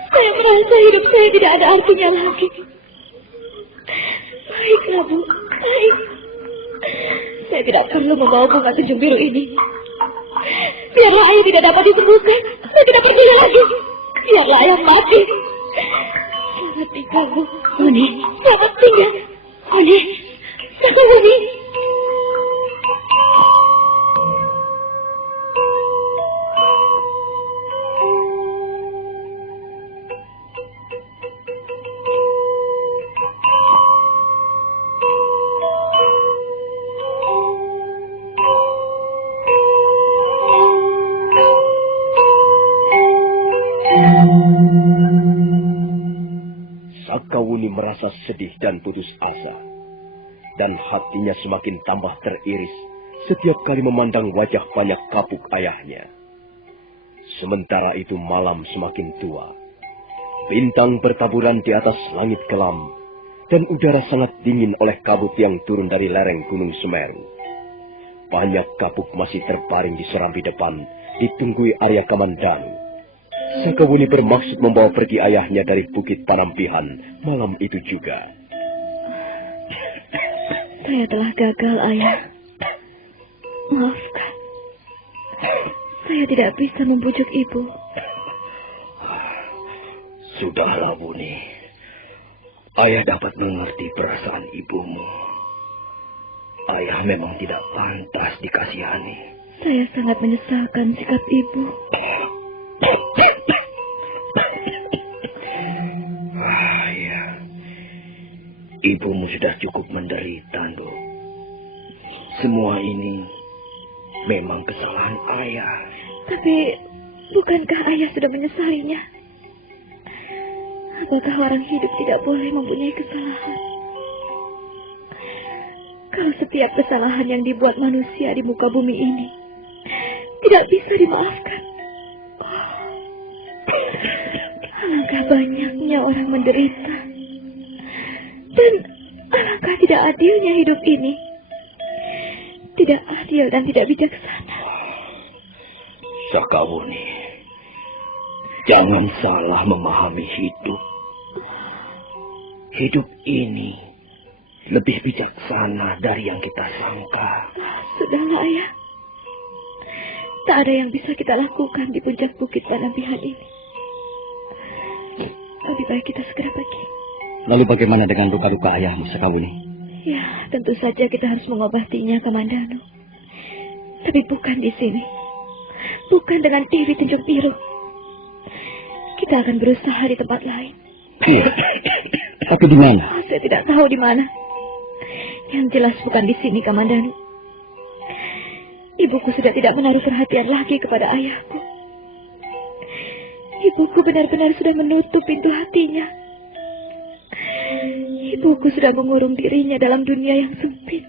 Saya merasa hidup saya tidak ada artinya lagi. Baiklah, Bu. Baik. Saya tidak perlu membawa bunga tunjung biru ini. Biarlah ayah tidak dapat disembuhkan. Saya tidak percaya lagi. biarlah ayah mati. Selamat tinggal, Bu. Wuni, selamat tinggal. Wuni, Saka Wuni. Sakawuni merasa sedih dan putus asa, dan hatinya semakin tambah teriris setiap kali memandang wajah banyak kapuk ayahnya. Sementara itu malam semakin tua, bintang bertaburan di atas langit kelam, dan udara sangat dingin oleh kabut yang turun dari lereng Gunung Semeru. Banyak kapuk masih terbaring di serambi depan, ditunggui Arya Kamandanu. Sakawuni bermaksud membawa pergi ayahnya dari Bukit Panampihan malam itu juga. Saya telah gagal, Ayah. Maafkan. Saya tidak bisa membujuk Ibu. Sudahlah, Wuni. Ayah dapat mengerti perasaan ibumu. Ayah memang tidak pantas dikasihani. Saya sangat menyesalkan sikap Ibu. Ya. Ibumu sudah cukup menderita, Nduk. Semua ini memang kesalahan ayah. Tapi bukankah Ayah sudah menyesalinya? Apakah orang hidup tidak boleh mempunyai kesalahan? Kalau setiap kesalahan yang dibuat manusia di muka bumi ini tidak bisa dimaafkan, alangkah banyaknya orang menderita. Dan alangkah tidak adilnya hidup ini. Tidak adil dan tidak bijaksana. Sakawuni, jangan salah memahami hidup. Hidup ini lebih bijaksana dari yang kita sangka. Sudahlah, Ayah. Tak ada yang bisa kita lakukan di puncak Bukit Panampihan ini. Lebih baik kita segera pergi. Lalu bagaimana dengan luka-luka ayahmu, Sakawuni? Ya, tentu saja kita harus mengobatinya, Kamandanu. Tapi bukan di sini. Bukan dengan Dewi Tunjung Biru. Kita akan berusaha di tempat lain. Iya. Tapi di mana? Oh, saya tidak tahu di mana. Yang jelas bukan di sini, Kamandanu. Ibuku sudah tidak menaruh perhatian lagi kepada ayahku. Ibuku benar-benar sudah menutup pintu hatinya. Ibuku sudah mengurung dirinya dalam dunia yang sempit.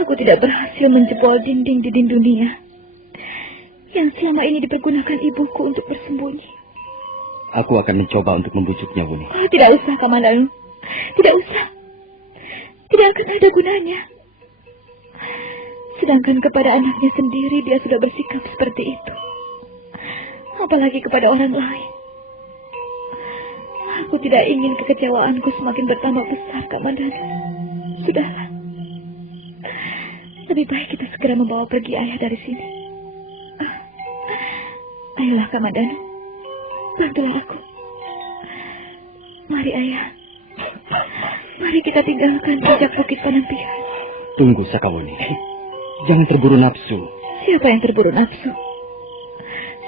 Aku tidak berhasil menjebol dinding-dinding dunia yang selama ini dipergunakan ibuku untuk bersembunyi. Aku akan mencoba untuk membujuknya, Wuni. Oh, tidak usah, Kamandanu. Tidak usah. Tidak akan ada gunanya. Sedangkan kepada anaknya sendiri dia sudah bersikap seperti itu. Apalagi kepada orang lain. Aku tidak ingin kekecewaanku semakin bertambah besar, Kamandanu. Sudahlah. Lebih baik kita segera membawa pergi ayah dari sini. Ayolah, Kamandanu. Bantulah aku. Mari, Ayah. Mari kita tinggalkan puncak Bukit Panampihan. Tunggu, Sakawuni. Jangan terburu nafsu. Siapa yang terburu nafsu?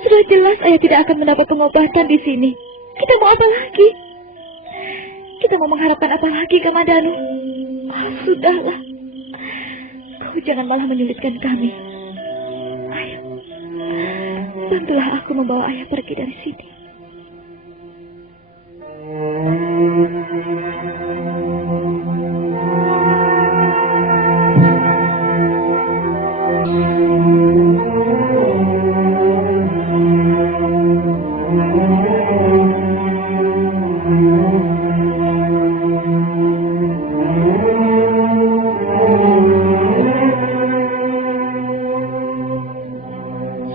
Sudah jelas Ayah tidak akan mendapat pengobatan di sini. Kita mau apa lagi? Kita mau mengharapkan apa lagi, Kamandanu? Oh, sudahlah. Kau jangan malah menyulitkan kami. Ayo. Bantulah aku membawa ayah pergi dari sini.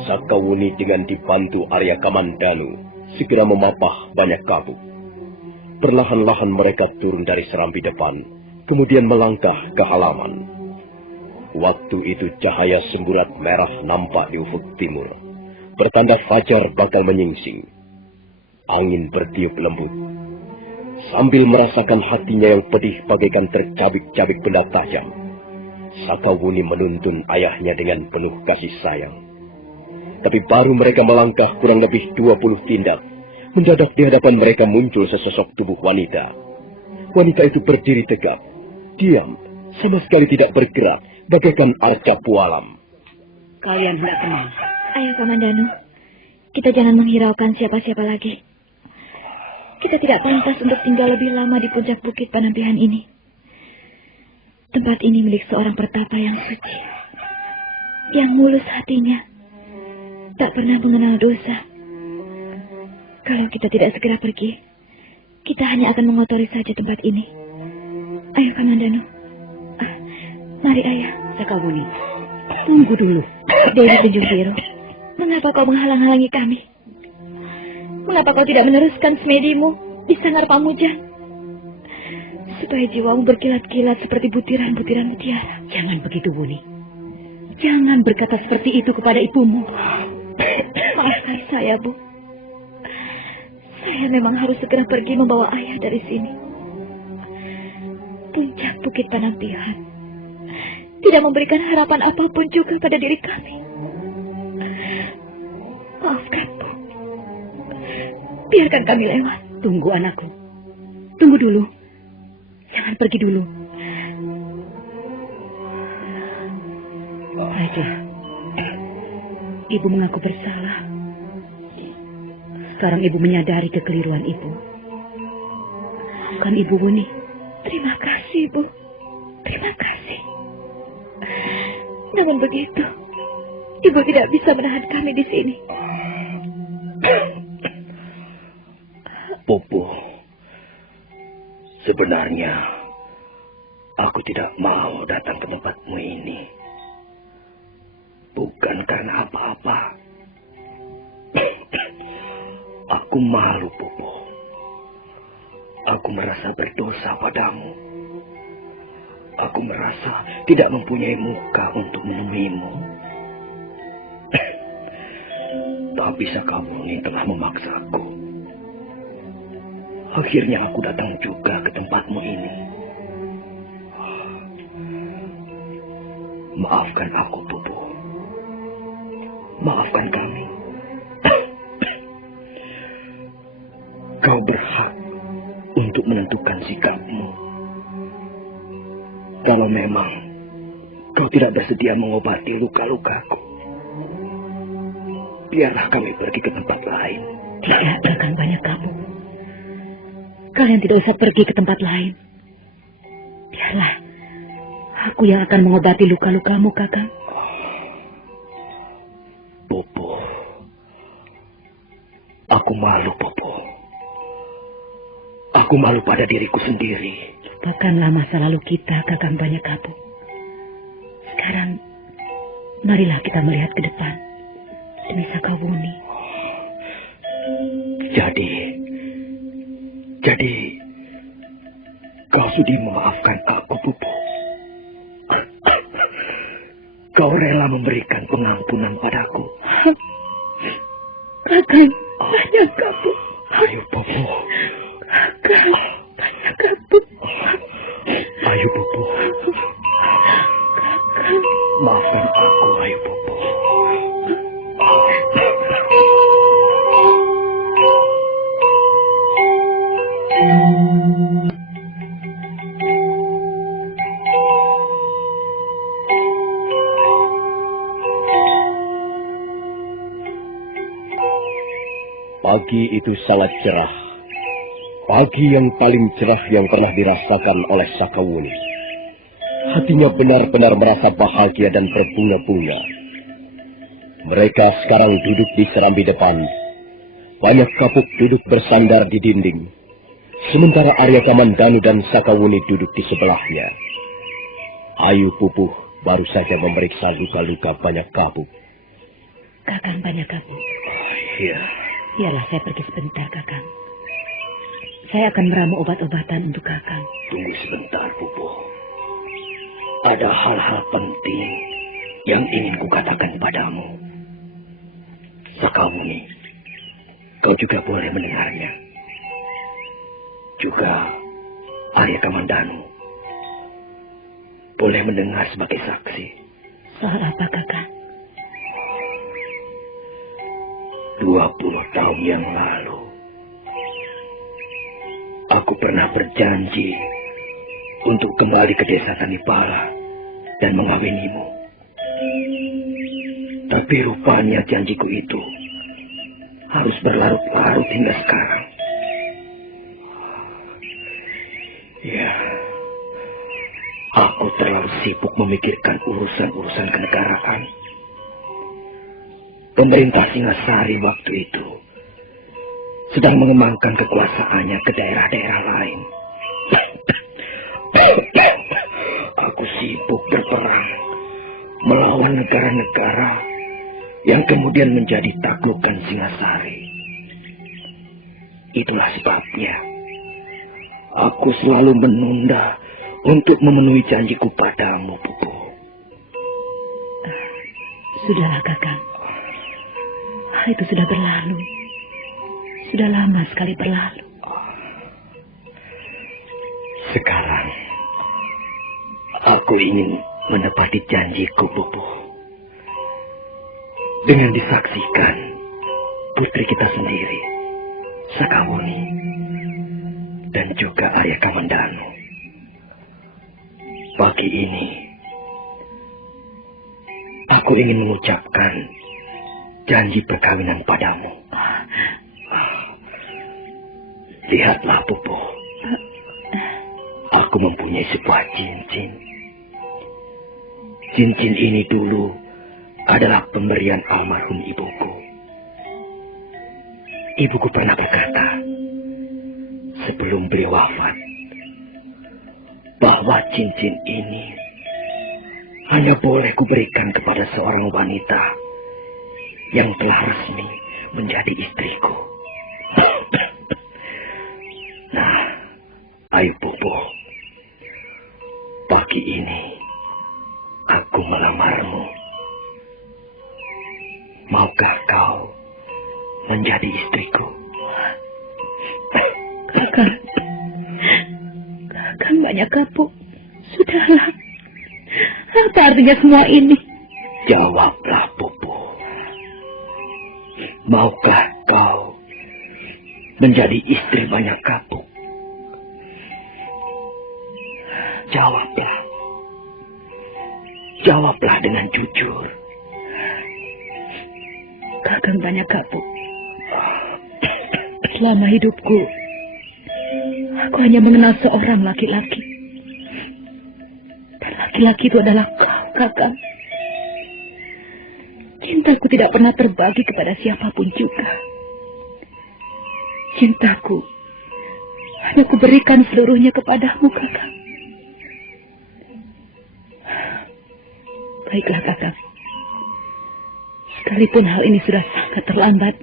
Sakawuni dengan dibantu Arya Kamandanu segera memapah banyak kabut. Perlahan-lahan mereka turun dari serambi depan, kemudian melangkah ke halaman. Waktu itu cahaya semburat merah nampak di ufuk timur. pertanda fajar bakal menyingsing. Angin bertiup lembut. Sambil merasakan hatinya yang pedih bagaikan tercabik-cabik benda tajam, Sakawuni menuntun ayahnya dengan penuh kasih sayang. Tapi baru mereka melangkah kurang lebih 20 tindak, mendadak di hadapan mereka muncul sesosok tubuh wanita. Wanita itu berdiri tegap, diam, sama sekali tidak bergerak, bagaikan arca pualam. Kalian hendak kemana? Ayo, Kamandanu. Kita jangan menghiraukan siapa-siapa lagi. Kita tidak pantas untuk tinggal lebih lama di puncak bukit Panampihan ini. Tempat ini milik seorang pertapa yang suci, yang mulus hatinya, tak pernah mengenal dosa. Kalau kita tidak segera pergi, kita hanya akan mengotori saja tempat ini. Ayo, Kamandanu. Mari, ayah. Sakawuni, tunggu dulu. Dewi Tunjung Biru, mengapa kau menghalang-halangi kami? Mengapa kau tidak meneruskan semedimu di Sanggar Pamujan? Supaya jiwamu berkilat-kilat seperti butiran-butiran mutiara. Jangan begitu, Wuni. Jangan berkata seperti itu kepada ibumu. Maafkan saya, Bu. Saya memang harus segera pergi membawa ayah dari sini. Puncak Bukit Panampihan tidak memberikan harapan apapun juga pada diri kami. Maafkan, Bu. Biarkan kami lewat. Tunggu, anakku. Tunggu dulu. Jangan pergi dulu. Baiklah. Ibu mengaku bersalah. Sekarang ibu menyadari kekeliruan ibu. Bukan ibu, Wuni. Terima kasih, Bu. Terima kasih. Namun begitu, ibu tidak bisa menahan kami di sini. Pupu, sebenarnya aku tidak mau datang ke tempatmu ini. Bukan karena apa-apa. Aku malu, Pupu. Aku merasa berdosa padamu. Aku merasa tidak mempunyai muka untuk menemuimu. Tapi Sakawuni telah memaksaku. Akhirnya aku datang juga ke tempatmu ini. Maafkan aku, Pupu. Maafkan kami. Kau berhak untuk menentukan sikapmu. Kalau memang kau tidak bersedia mengobati luka-lukaku, biarlah kami pergi ke tempat lain. Tidak akan banyak kamu. Kalian tidak usah pergi ke tempat lain. Biarlah aku yang akan mengobati luka-lukamu, Kakang. Popo, aku malu, Popo. Aku malu pada diriku sendiri. Lupakanlah masa lalu kita, Kakang Banyak Kabu. Sekarang, marilah kita melihat ke depan demi Sakawuni. Jadi, kau sudi memaafkan aku, Pupu. Kau rela memberikan pengampunan padaku. Kakang Banyak Kabu. Ayo, Pupu. Kakang Banyak Kabu. Ayo, Pupu. Kakang. Maafkan aku, ayo, Pupu. Pagi itu sangat cerah. Pagi yang paling cerah yang pernah dirasakan oleh Sakawuni. Hatinya benar-benar merasa bahagia dan berbunga-bunga. Mereka sekarang duduk di serambi depan. Banyak kapuk duduk bersandar di dinding. Sementara Arya Kamandanu dan Sakawuni duduk di sebelahnya. Ayu Pupuh baru saja memeriksa luka-luka Banyak Kapuk. Kakang Banyak Kabu. Iya. Biarlah saya pergi sebentar, Kakang. Saya akan meramu obat-obatan untuk Kakang. Tunggu sebentar, Pupu. Ada hal-hal penting yang ingin kukatakan padamu. Sakawuni, kau juga boleh mendengarnya. Juga Arya Kamandanu boleh mendengar sebagai saksi. Soal apa, Kakang? 20 tahun yang lalu, aku pernah berjanji untuk kembali ke desa Tanipala dan mengawinimu. Tapi rupanya janjiku itu harus berlarut-larut hingga sekarang. Ya, aku terlalu sibuk memikirkan urusan-urusan kenegaraan. Pemerintah Singasari waktu itu sedang mengembangkan kekuasaannya ke daerah-daerah lain. Aku sibuk berperang melawan negara-negara yang kemudian menjadi taklukan Singasari. Itulah sebabnya aku selalu menunda untuk memenuhi janjiku padamu, Pupu. Sudahlah, Kakang. Hal itu sudah berlalu. Sudah lama sekali berlalu. Sekarang aku ingin menepati janjiku, Pupu. Dengan disaksikan putri kita sendiri, Sakawuni, dan juga Arya Kamandanu. Pagi ini, aku ingin mengucapkan janji perkawinan padamu. Lihatlah, Pupu. Aku mempunyai sebuah cincin. Cincin ini dulu adalah pemberian almarhum ibuku. Ibuku pernah berkata, sebelum beliau wafat, bahwa cincin ini hanya boleh kuberikan kepada seorang wanita yang telah resmi menjadi istriku. Nah, ayo Pupu, pagi ini aku melamarmu. Maukah kau menjadi istriku? Kakang banyak kapuk. Sudahlah. Apa artinya semua ini? Jawablah, Pupu. Maukah kau menjadi istri banyak kapuk? Jawablah. Jawablah dengan jujur. Kakang banyak kapuk. Selama hidupku, aku hanya mengenal seorang laki-laki. Dan laki-laki itu adalah kau, Kakang. Cintaku tidak pernah terbagi kepada siapapun juga. Cintaku hanya kuberikan seluruhnya kepadamu, Kakang. Baiklah, Kakang. Sekalipun hal ini sudah sangat terlambat,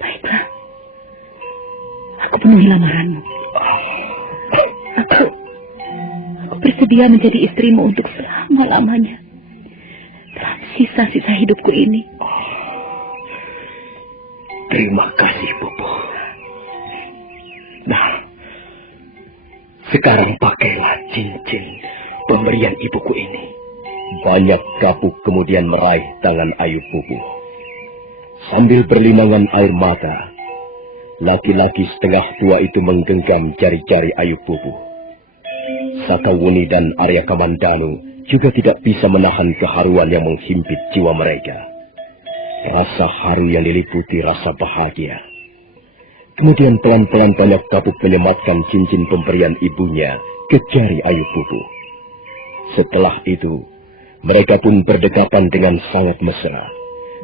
baiklah. Aku penuhi lamaranmu. Aku bersedia menjadi istrimu untuk selama-lamanya. Dalam sisa-sisa hidupku ini. Terima kasih, Pupu. Nah, sekarang pakailah cincin pemberian ibuku ini. Banyak kapuk kemudian meraih tangan Ayu Pupu. Sambil berlinangan air mata, laki-laki setengah tua itu menggenggam jari-jari Ayu Pupu. Sakawuni dan Arya Kamandanu juga tidak bisa menahan keharuan yang menghimpit jiwa mereka. Rasa haru yang diliputi rasa bahagia. Kemudian pelan-pelan banyak kapuk menyematkan cincin pemberian ibunya ke jari Ayu Pupu. Setelah itu, mereka pun berdekatan dengan sangat mesra,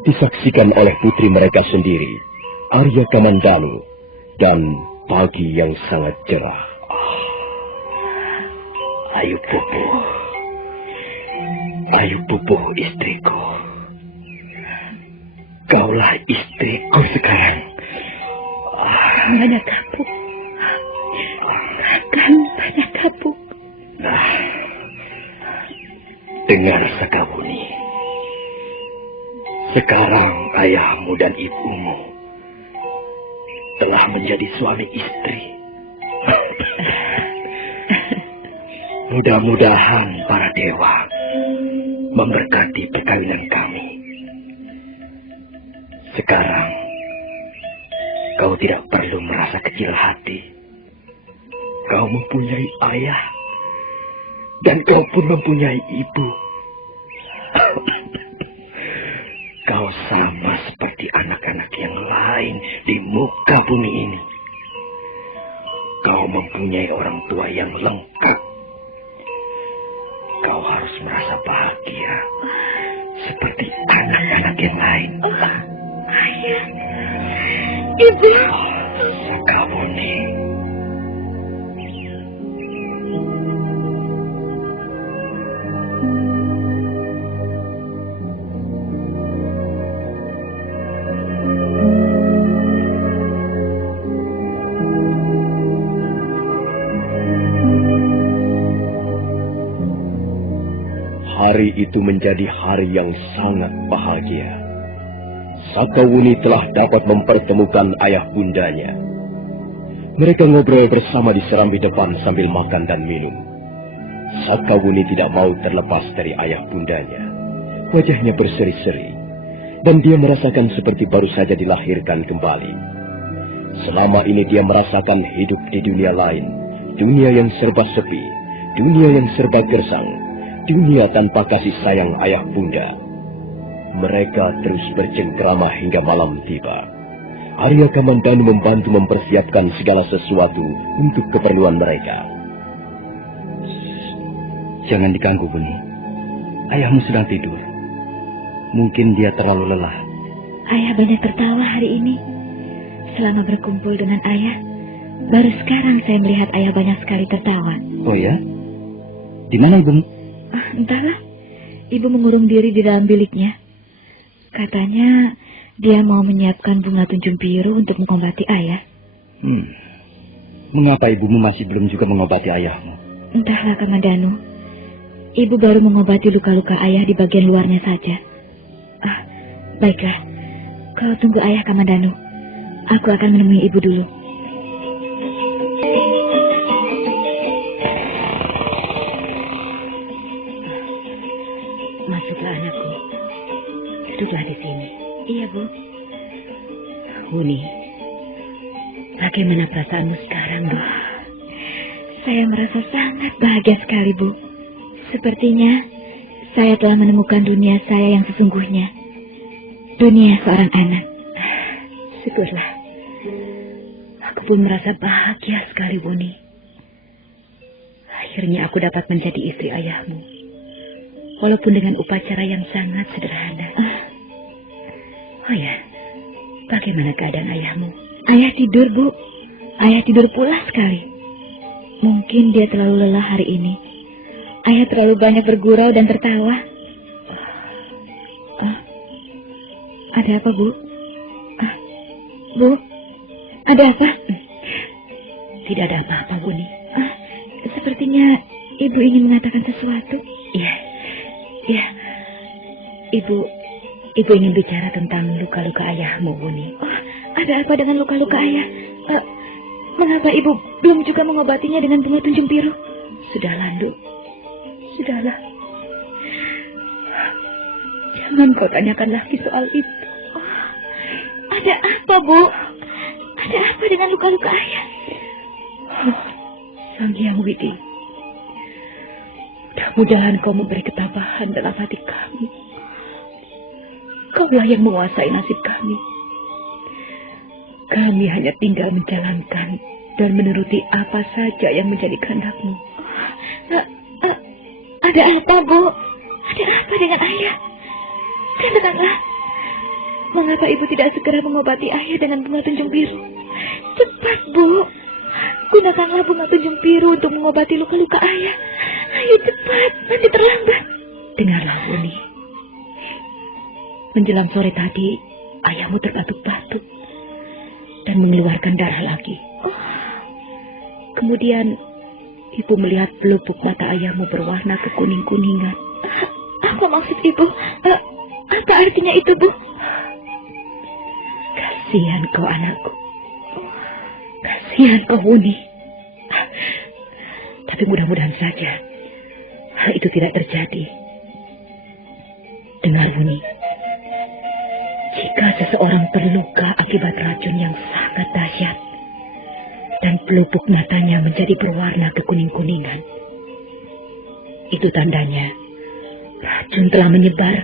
disaksikan oleh putri mereka sendiri, Arya Kamandanu, dan pagi yang sangat cerah. Ayu Pupu. Ayu Pupu, istriku. Kaulah istriku sekarang. Banyak kapuk. Kakang banyak kapuk. Nah, dengar Sakawuni. Sekarang ayahmu dan ibumu telah menjadi suami istri. Mudah-mudahan para dewa memberkati perkawinan kami. Sekarang kau tidak perlu merasa kecil hati. Kau mempunyai ayah dan kau pun mempunyai ibu. Kau sama seperti anak-anak yang lain di muka bumi ini. Kau mempunyai orang tua yang lengkap. Kau harus merasa bahagia seperti anak-anak yang lain. Ayah, Ibu. Sakawuni. Hari itu menjadi hari yang sangat bahagia. Sakawuni telah dapat mempertemukan ayah bundanya. Mereka ngobrol bersama di serambi depan sambil makan dan minum. Sakawuni tidak mau terlepas dari ayah bundanya. Wajahnya berseri-seri, dan dia merasakan seperti baru saja dilahirkan kembali. Selama ini dia merasakan hidup di dunia lain, dunia yang serba sepi, dunia yang serba gersang, dunia tanpa kasih sayang ayah bunda. Mereka terus bercengkrama hingga malam tiba. Arya Kamandanu membantu mempersiapkan segala sesuatu untuk keperluan mereka. Jangan diganggu, Buni. Ayahmu sedang tidur. Mungkin dia terlalu lelah. Ayah banyak tertawa hari ini. Selama berkumpul dengan ayah, baru sekarang saya melihat ayah banyak sekali tertawa. Oh ya? Di mana ibumu? Entahlah, ibu mengurung diri di dalam biliknya. Katanya dia mau menyiapkan bunga tunjung biru untuk mengobati ayah. Mengapa ibumu masih belum juga mengobati ayahmu? Entahlah, Kamandanu. Ibu baru mengobati luka-luka ayah di bagian luarnya saja. Baiklah. Kau tunggu ayah, Kamandanu. Aku akan menemui ibu dulu. Masuklah, anakku. Duduklah di sini. Iya, Bu. Buni, bagaimana perasaanmu sekarang, Bu? Saya merasa sangat bahagia sekali, Bu. Sepertinya saya telah menemukan dunia saya yang sesungguhnya. Dunia seorang anak. Syukurlah. Aku pun merasa bahagia sekali, Buni. Akhirnya aku dapat menjadi istri ayahmu. Walaupun dengan upacara yang sangat sederhana. Oh ya, bagaimana keadaan ayahmu? Ayah tidur, Bu. Ayah tidur pulas sekali. Mungkin dia terlalu lelah hari ini. Ayah terlalu banyak bergurau dan tertawa. Ada apa, Bu? Bu, ada apa? Tidak ada apa-apa, Buni. Sepertinya ibu ingin mengatakan sesuatu. Iya. Ibu ingin bicara tentang luka-luka ayahmu, Buni. Ada apa dengan luka-luka ayah? Mengapa ibu belum juga mengobatinya dengan bunga tunjung biru? Sudahlah, Nduk. Sudahlah. Jangan kau tanyakan lagi soal itu. Ada apa, Bu? Ada apa dengan luka-luka ayah? Sang Hyang Widi, mudah-mudahan kau memberi ketabahan dalam hati kami. Kaulah yang menguasai nasib kami. Kami hanya tinggal menjalankan dan menuruti apa saja yang menjadi kehendak-Mu. Ada apa, Bu? Ada apa dengan ayah? Katakanlah, mengapa ibu tidak segera mengobati ayah dengan bunga tunjung biru? Cepat, Bu. Gunakanlah bunga tunjung biru untuk mengobati luka-luka ayah. Ayo cepat, nanti terlambat. Dengarlah, Buni. Menjelang sore tadi, ayahmu terbatuk-batuk dan mengeluarkan darah lagi. Kemudian, ibu melihat pelupuk mata ayahmu berwarna kekuning-kuningan. Apa maksud ibu? Apa artinya itu, Bu? Kasihan kau anakku. Kasihan kau Wuni. Tapi mudah-mudahan saja hal itu tidak terjadi. Dengar Wuni. Jika seseorang terluka akibat racun yang sangat dahsyat dan pelupuk matanya menjadi berwarna kekuning-kuningan, itu tandanya racun telah menyebar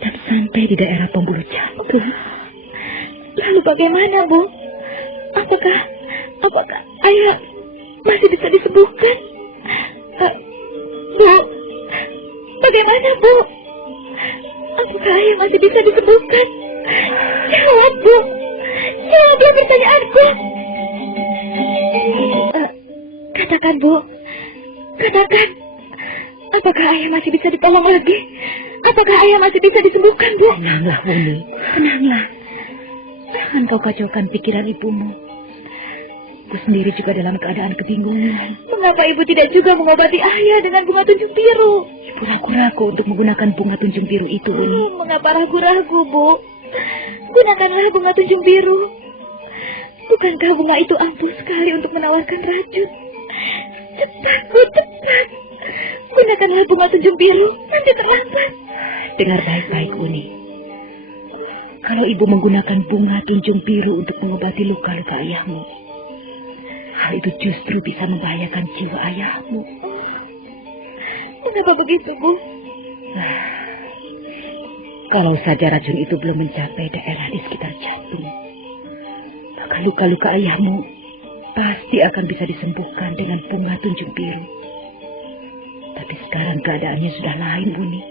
dan sampai di daerah pembuluh jantung. Lalu bagaimana, Bu? Apakah ayah masih bisa disembuhkan? Bu, bagaimana, Bu? Apakah ayah masih bisa disembuhkan? Jawab, Bu. Jawablah pertanyaanku. Katakan, Bu. Katakan. Apakah ayah masih bisa ditolong lagi? Apakah ayah masih bisa disembuhkan, Bu? Tenanglah, Wuni. Tenanglah. Jangan kau kacaukan pikiran ibumu. Aku sendiri juga dalam keadaan kebingungan. Mengapa ibu tidak juga mengobati ayah dengan bunga tunjung biru? Ibu ragu-ragu untuk menggunakan bunga tunjung biru itu, Wuni. Mengapa ragu-ragu, Bu? Gunakanlah bunga tunjung biru. Bukankah bunga itu ampuh sekali untuk menawarkan racun? Cepat, Bu, cepat. Gunakanlah bunga tunjung biru, nanti terlambat. Dengar baik-baik, Wuni. Kalau ibu menggunakan bunga tunjung biru untuk mengobati luka-luka ayahmu, hal itu justru bisa membahayakan jiwa ayahmu. Mengapa begitu, Bu? Kalau saja racun itu belum mencapai daerah di sekitar jantung, maka luka-luka ayahmu pasti akan bisa disembuhkan dengan bunga tunjung biru. Tapi sekarang keadaannya sudah lain, Wuni.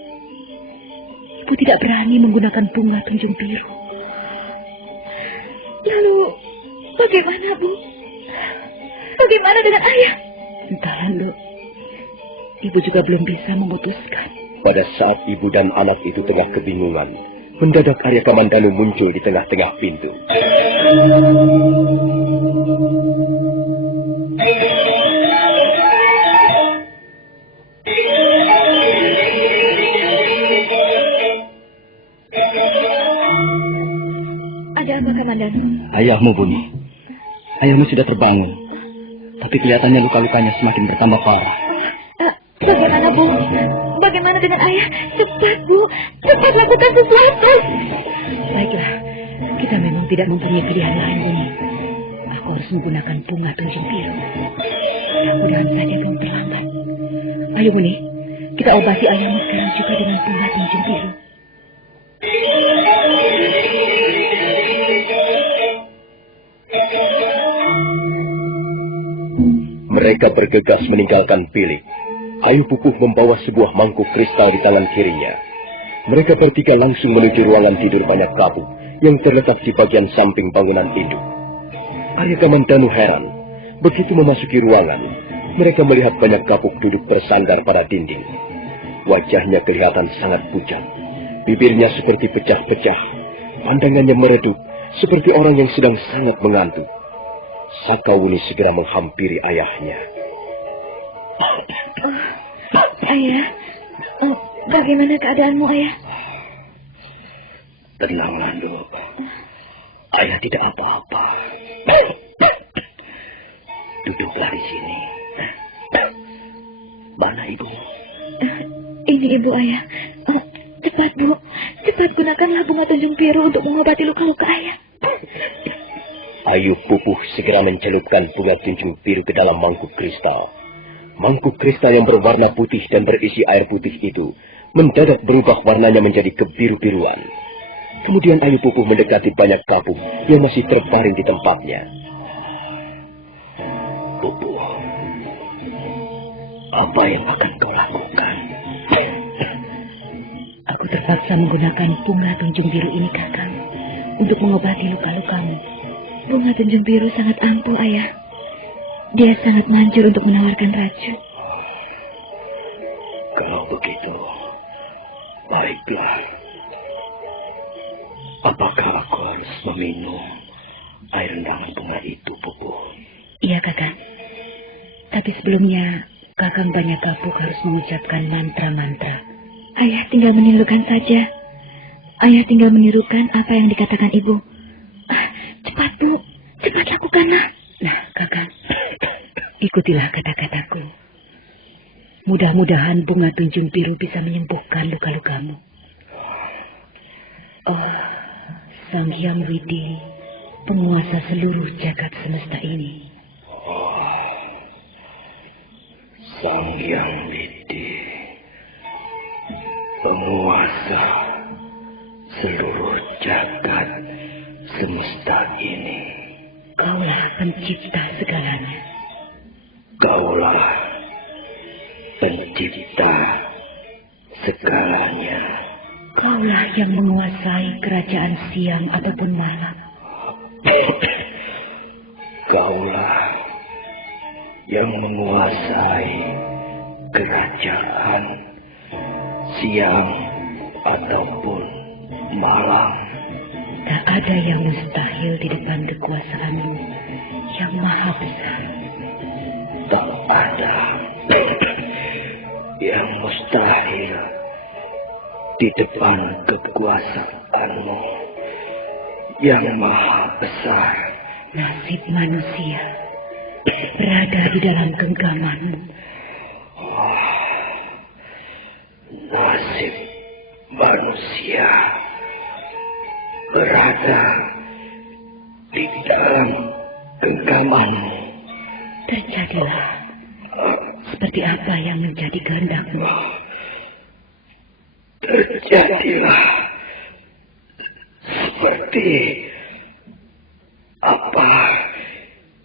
Ibu tidak berani menggunakan bunga tunjung biru. Lalu, bagaimana, Bu? Bagaimana dengan ayah? Entahlah, Lu. Ibu juga belum bisa memutuskan. Pada saat ibu dan anak itu tengah kebingungan, mendadak Arya Kamandanu muncul di tengah-tengah pintu. Ada apa, Kamandanu? Ayahmu, Buni. Ayahmu sudah terbangun. Tapi kelihatannya luka-lukanya semakin bertambah parah. Bagaimana, Bu? Bagaimana dengan ayah? Cepat, Bu. Cepat lakukan sesuatu. Baiklah, kita memang tidak mempunyai pilihan lain, Buni. Aku harus menggunakan bunga tunjung biru. Mudah-mudahan saja belum terlambat. Ayo, Buni. Kita obati ayahmu sekarang juga dengan bunga tunjung biru. Mereka bergegas meninggalkan bilik. Ayu Pupuh membawa sebuah mangkuk kristal di tangan kirinya. Mereka bertiga langsung menuju ruangan tidur banyak kapuk yang terletak di bagian samping bangunan induk. Arya Kamandanu heran. Begitu memasuki ruangan, mereka melihat banyak kapuk duduk bersandar pada dinding. Wajahnya kelihatan sangat pucat. Bibirnya seperti pecah-pecah. Pandangannya meredup seperti orang yang sedang sangat mengantuk. Sakawuni segera menghampiri ayahnya. Ayah, bagaimana keadaanmu, Ayah? Tenanglah, Lu. Ayah tidak apa-apa. Duduklah di sini. Mana ibu? Ini ibu, Ayah. Cepat, Bu. Cepat gunakanlah bunga tunjung biru untuk mengobati luka-luka ayah. Ayu Pupuh segera mencelupkan bunga tunjung biru ke dalam mangkuk kristal. Mangkuk kristal yang berwarna putih dan berisi air putih itu mendadak berubah warnanya menjadi kebiru-biruan. Kemudian Ayu Pupuh mendekati banyak kapuk yang masih terbaring di tempatnya. Pupuh, apa yang akan kau lakukan? Aku terpaksa menggunakan bunga tunjung biru ini, Kakang, untuk mengobati luka-lukamu. Bunga tunjung biru sangat ampuh, Ayah. Dia sangat manjur untuk menawarkan racun. Kalau begitu, baiklah. Apakah aku harus meminum air rendangan bunga itu, Pupuh? Iya, Kakang. Tapi sebelumnya, Kakang banyak kapuk harus mengucapkan mantra-mantra. Ayah tinggal menilukan saja. Ayah tinggal menirukan apa yang dikatakan ibu. Cepat, Bu. Cepat lakukanlah. Nah, Kakang, ikutilah kata-kataku. Mudah-mudahan bunga tunjung biru bisa menyembuhkan luka-lukamu. Oh, Sang Hyang Widi, penguasa seluruh jagat semesta ini. Sang Hyang Widi, penguasa seluruh jagat semesta ini. Kaulah pencipta segalanya. Kaulah pencipta segalanya. Kaulah yang menguasai kerajaan siang ataupun malam. Kaulah yang menguasai kerajaan siang ataupun malam. Tak ada yang mustahil di depan kekuasaanmu yang maha besar. Tak ada yang mustahil di depan kekuasaanmu yang maha besar. Nasib manusia berada di dalam genggamanmu. Nasib manusia berada di dalam genggamanmu. Terjadilah seperti apa yang menjadi kehendakmu. Terjadilah seperti apa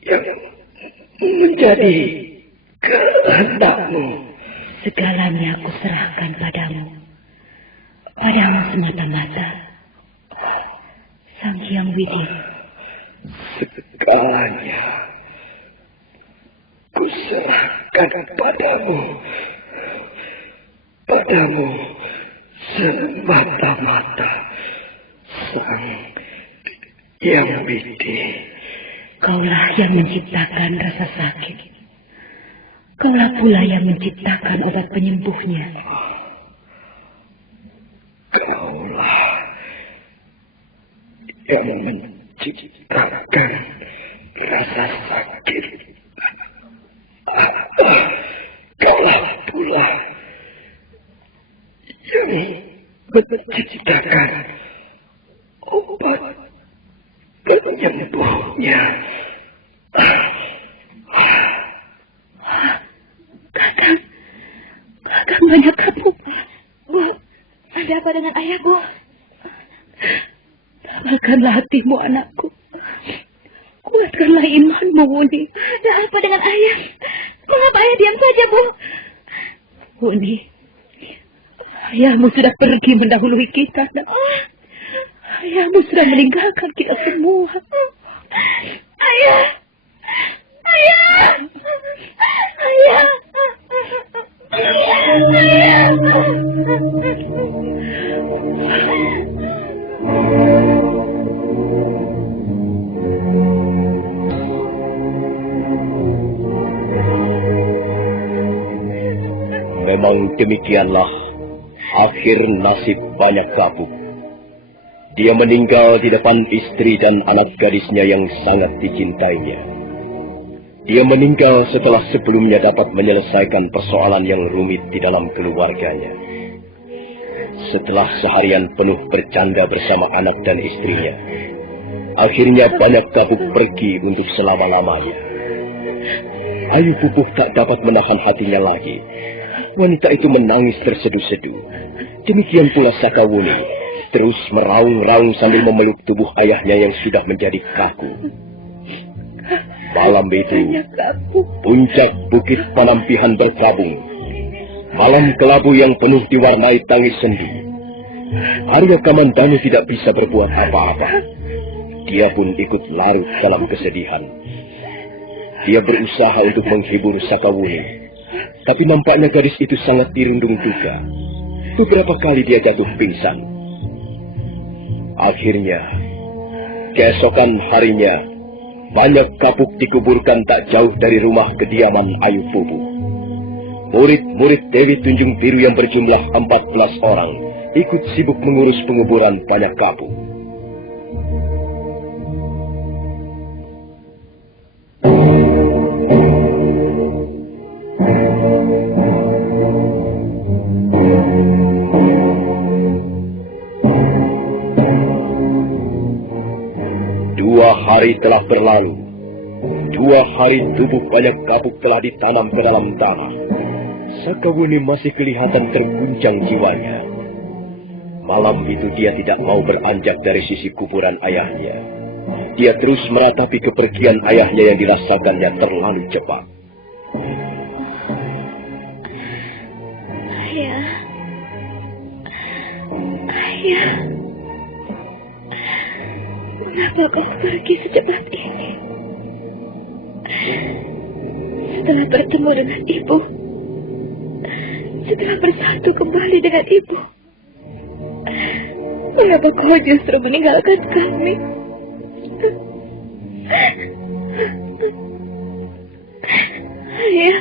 yang menjadi kehendakmu. Segalanya aku serahkan padamu. Padamu semata-mata. Sang Hyang Widi. Segalanya kuserahkan padamu. Padamu semata-mata, Sang Hyang Widi. Kaulah yang menciptakan rasa sakit. Kaulah pula yang menciptakan obat penyembuhnya. Kaulah yang menciptakan rasa sakit. Kaulah pula yang menciptakan obat penyembuhnya. Kakang banyak kamu. Bu, ada apa dengan ayah, Bu? Tawarkanlah hatimu, anakku. Kuatkanlah imanmu, Wuni. Ada apa dengan ayah? Mengapa ayah diam saja, Bu? Wuni, ayahmu sudah pergi mendahului kita, nak. Ayahmu sudah meninggalkan kita semua. Ayah! Ayah! Ayah! Memang demikianlah akhir nasib banyak kabuk. Dia meninggal di depan istri dan anak gadisnya yang sangat dicintainya. Dia meninggal setelah sebelumnya dapat menyelesaikan persoalan yang rumit di dalam keluarganya. Setelah seharian penuh bercanda bersama anak dan istrinya, akhirnya banyak kabuk pergi untuk selama-lamanya. Ayu Pupuh tak dapat menahan hatinya lagi. Wanita itu menangis terseduh-seduh. Demikian pula Sakawuni, terus meraung-raung sambil memeluk tubuh ayahnya yang sudah menjadi kaku. Malam itu, puncak Bukit Panampihan berkabung. Malam kelabu yang penuh diwarnai tangis sendi. Arya Kamandanu tidak bisa berbuat apa-apa. Dia pun ikut larut dalam kesedihan. Dia berusaha untuk menghibur Sakawuni, tapi nampaknya gadis itu sangat dirundung duka. Beberapa kali dia jatuh pingsan. Akhirnya, keesokan harinya, banyak kapuk dikuburkan tak jauh dari rumah kediaman Ayu Pupuh. Murid-murid Dewi Tunjung Biru yang berjumlah 14 orang ikut sibuk mengurus penguburan banyak kapuk. Hari telah berlalu. 2 hari tubuh banyak kapuk telah ditanam ke dalam tanah. Sakawuni masih kelihatan terguncang jiwanya. Malam itu dia tidak mau beranjak dari sisi kuburan ayahnya. Dia terus meratapi kepergian ayahnya yang dirasakannya terlalu cepat. Ayah. Ayah. Kenapa kau pergi secepat ini? Setelah bertemu dengan ibu, setelah bersatu kembali dengan ibu, mengapa kau justru meninggalkan kami? Ayah,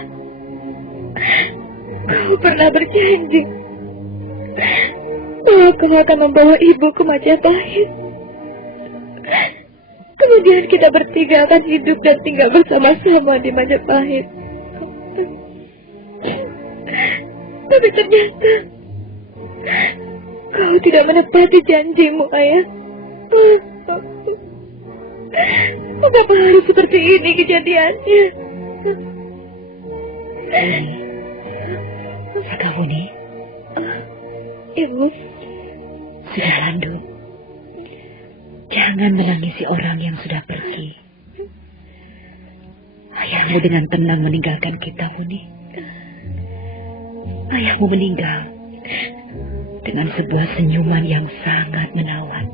kau pernah berjanji bahwa kau akan membawa ibu ke Majapahit. Kemudian kita bertiga akan hidup dan tinggal bersama-sama di Majapahit. Tapi ternyata kau tidak menepati janjimu, Ayah. Mengapa harus seperti ini kejadiannya? Sakawuni. Ibu. Sudah landung. Jangan menangisi orang yang sudah pergi. Ayahmu dengan tenang meninggalkan kita, Wuni. Ayahmu meninggal dengan sebuah senyuman yang sangat menawan.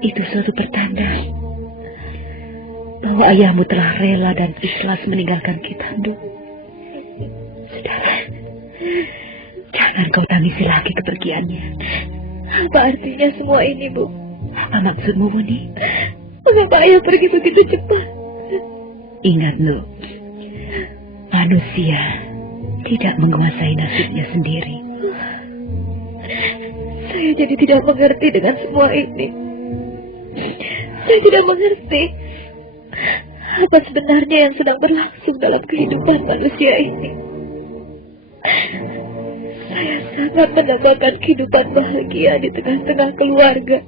Itu suatu pertanda bahwa ayahmu telah rela dan ikhlas meninggalkan kita, Ndu. Sudahlah, jangan kau tangisi lagi kepergiannya. Apa artinya semua ini, Bu? Apa maksudmu, Wuni? Mengapa ayah pergi begitu cepat? Ingat, Ndu, manusia tidak menguasai nasibnya sendiri. Saya jadi tidak mengerti dengan semua ini. Saya tidak mengerti apa sebenarnya yang sedang berlangsung dalam kehidupan manusia ini. Saya sangat mendambakan kehidupan bahagia di tengah-tengah keluarga.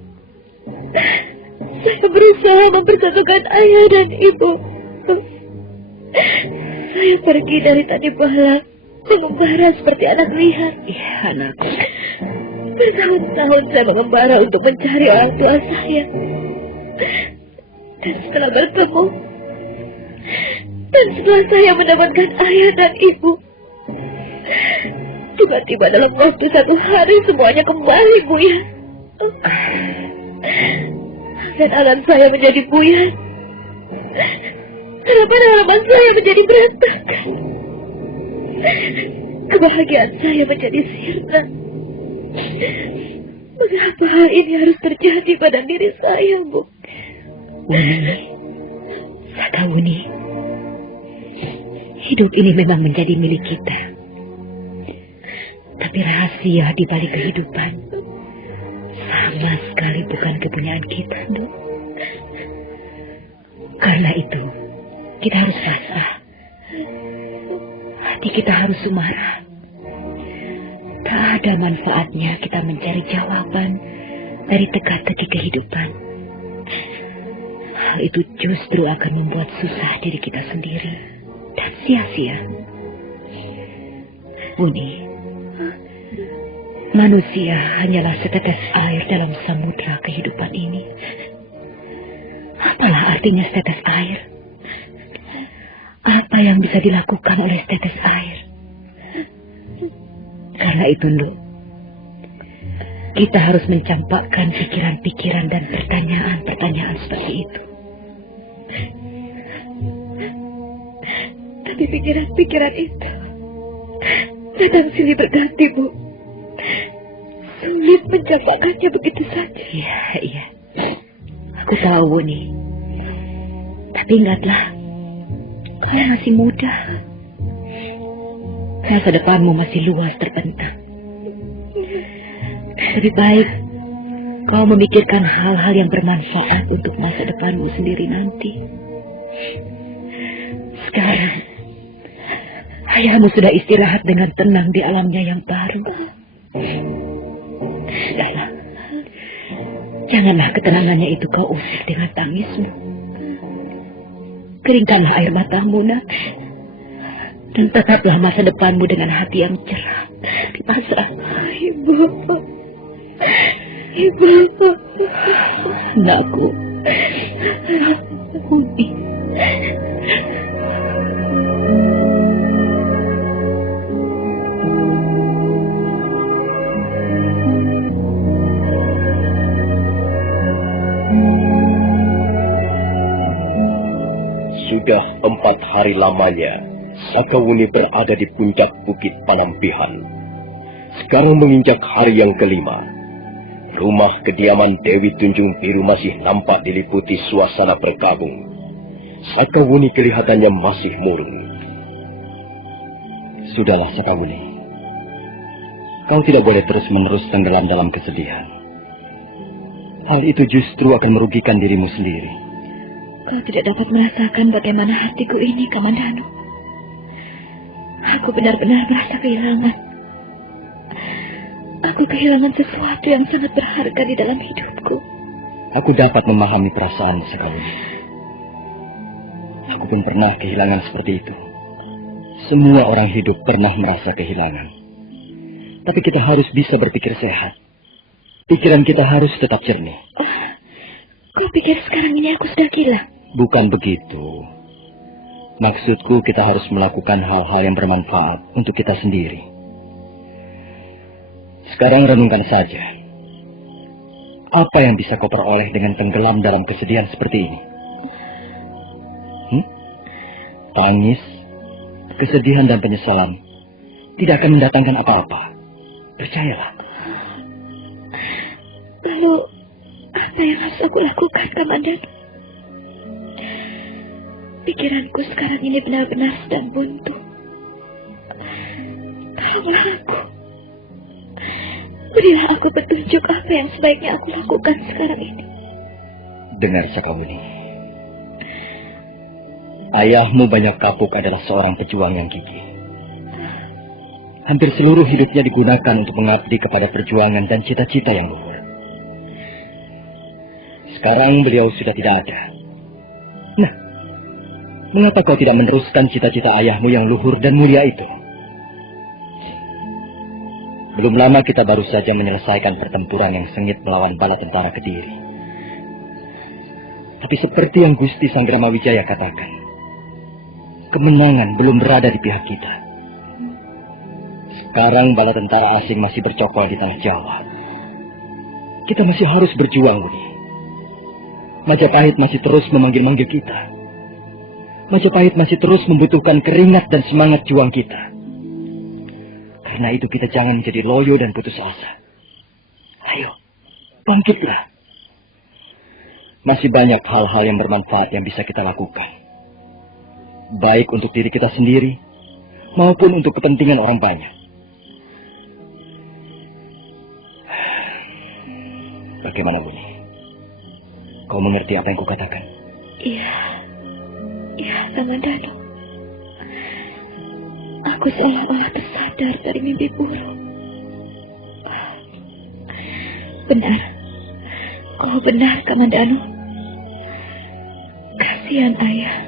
Saya berusaha mempersatukan ayah dan ibu. Saya pergi dari tadi bala, mengembara seperti anak liar. Ya, anakku. Bertahun-tahun saya mengembara untuk mencari orang tua saya. Dan setelah bertemu, dan setelah saya mendapatkan ayah dan ibu, tiba-tiba dalam waktu 1 hari semuanya kembali buyar. Dan alam saya menjadi buyar. Harapan-harapan saya menjadi berantakan. Kebahagiaan saya menjadi sirna. Mengapa hal ini harus terjadi pada diri saya, Bu? Wuni, Sakawuni, hidup ini memang menjadi milik kita. Tapi rahasia di balik kehidupan sama sekali bukan kepunyaan kita, Nduk. Karena itu, kita harus pasrah. Hati kita harus sumarah. Tak ada manfaatnya kita mencari jawaban dari teka-teki kehidupan. Hal itu justru akan membuat susah diri kita sendiri dan sia-sia. Wuni, manusia hanyalah setetes air dalam samudra kehidupan ini. Apalah artinya setetes air? Apa yang bisa dilakukan oleh setetes air? Karena itu, Nduk, kita harus mencampakkan pikiran-pikiran dan pertanyaan-pertanyaan seperti itu. Tapi pikiran-pikiran itu datang silih berganti, Bu. Sulit mencampakkannya begitu saja. Iya. Aku tahu, Wuni. Tapi ingatlah, kau masih muda. Masa depanmu masih luas terbentang. Lebih baik kau memikirkan hal-hal yang bermanfaat untuk masa depanmu sendiri nanti. Sekarang, ayahmu sudah istirahat dengan tenang di alamnya yang baru. Sudahlah, janganlah ketenangannya itu kau usir dengan tangismu. Keringkanlah air matamu, nak. Dan tetaplah masa depanmu dengan hati yang cerah di pasrah. Ibu. Anakku. Umi. Sudah 4 hari lamanya Sakawuni berada di puncak Bukit Panampihan. Sekarang menginjak hari yang kelima. Rumah kediaman Dewi Tunjung Biru masih nampak diliputi suasana berkabung. Sakawuni kelihatannya masih murung. Sudahlah, Sakawuni. Kau tidak boleh terus-menerus tenggelam dalam kesedihan. Hal itu justru akan merugikan dirimu sendiri. Kau tidak dapat merasakan bagaimana hatiku ini, Kamandanu. Aku benar-benar merasa kehilangan. Aku kehilangan sesuatu yang sangat berharga di dalam hidupku. Aku dapat memahami perasaan Sakawuni. Aku pun pernah kehilangan seperti itu. Semua orang hidup pernah merasa kehilangan. Tapi kita harus bisa berpikir sehat. Pikiran kita harus tetap jernih. Kau pikir sekarang ini aku sudah gila? Bukan begitu. Maksudku kita harus melakukan hal-hal yang bermanfaat untuk kita sendiri. Sekarang renungkan saja. Apa yang bisa kau peroleh dengan tenggelam dalam kesedihan seperti ini? Tangis, kesedihan dan penyesalan tidak akan mendatangkan apa-apa. Percayalah. Lalu, apa yang harus aku lakukan, Kamandan? Pikiranku sekarang ini benar-benar sedang buntu. Tolonglah aku. Berilah aku petunjuk apa yang sebaiknya aku lakukan sekarang ini. Dengar, Sakawuni. Ayahmu Banyak Kapuk adalah seorang pejuang yang gigih. Hampir seluruh hidupnya digunakan untuk mengabdi kepada perjuangan dan cita-cita yang luhur. Sekarang beliau sudah tidak ada. Nah, mengapa kau tidak meneruskan cita-cita ayahmu yang luhur dan mulia itu? Belum lama kita baru saja menyelesaikan pertempuran yang sengit melawan bala tentara Kediri. Tapi seperti yang Gusti Sanggrama Wijaya katakan, kemenangan belum berada di pihak kita. Sekarang bala tentara asing masih bercokol di tanah Jawa. Kita masih harus berjuang, Budi. Majapahit masih terus memanggil-manggil kita. Majapahit masih terus membutuhkan keringat dan semangat juang kita. Karena itu kita jangan menjadi loyo dan putus asa. Ayo, bangkitlah. Masih banyak hal-hal yang bermanfaat yang bisa kita lakukan. Baik untuk diri kita sendiri, maupun untuk kepentingan orang banyak. Bagaimana, Buni? Kau mengerti apa yang kukatakan? Iya, Kamandanu. Aku seolah-olah tersadar dari mimpi buruk. Benar, kau benar, Kamandanu. Kasihan ayah.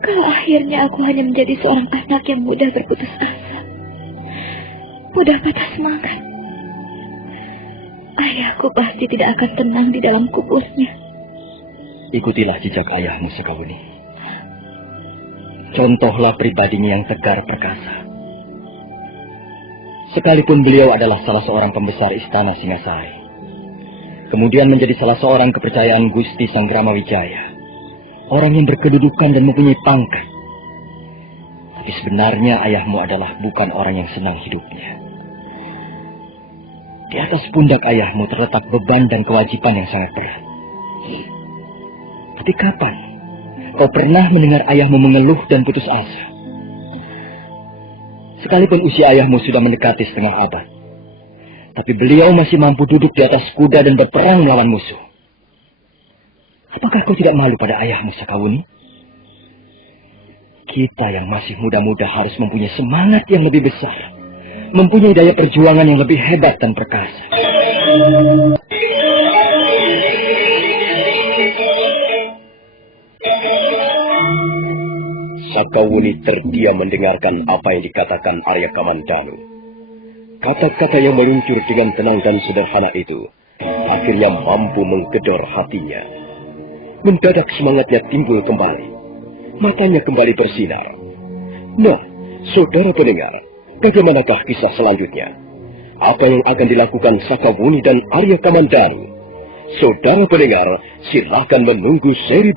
Kalau akhirnya aku hanya menjadi seorang anak yang mudah berputus asa, mudah patah semangat. Ayahku pasti tidak akan tenang di dalam kuburnya. Ikutilah jejak ayahmu, Sakawuni. Contohlah pribadinya yang tegar perkasa. Sekalipun beliau adalah salah seorang pembesar istana Singasari, kemudian menjadi salah seorang kepercayaan Gusti Sanggrama Wijaya, orang yang berkedudukan dan mempunyai pangkat. Tapi sebenarnya ayahmu adalah bukan orang yang senang hidupnya. Di atas pundak ayahmu terletak beban dan kewajiban yang sangat berat. Tapi kapan kau pernah mendengar ayahmu mengeluh dan putus asa? Sekalipun usia ayahmu sudah mendekati setengah abad, Tapi beliau masih mampu duduk di atas kuda dan berperang melawan musuh. Apakah kau tidak malu pada ayahmu, Sakawuni? Kita yang masih muda-muda harus mempunyai semangat yang lebih besar. Mempunyai daya perjuangan yang lebih hebat dan perkasa. Sakawuni terdiam mendengarkan apa yang dikatakan Arya Kamandanu. Kata-kata yang meluncur dengan tenang dan sederhana itu akhirnya mampu menggedor hatinya. Mendadak semangatnya timbul kembali. Matanya kembali bersinar. Nah, saudara pendengar, bagaimanakah kisah selanjutnya? Apa yang akan dilakukan Sakawuni dan Arya Kamandanu? Saudara pendengar, silakan menunggu seri berikutnya.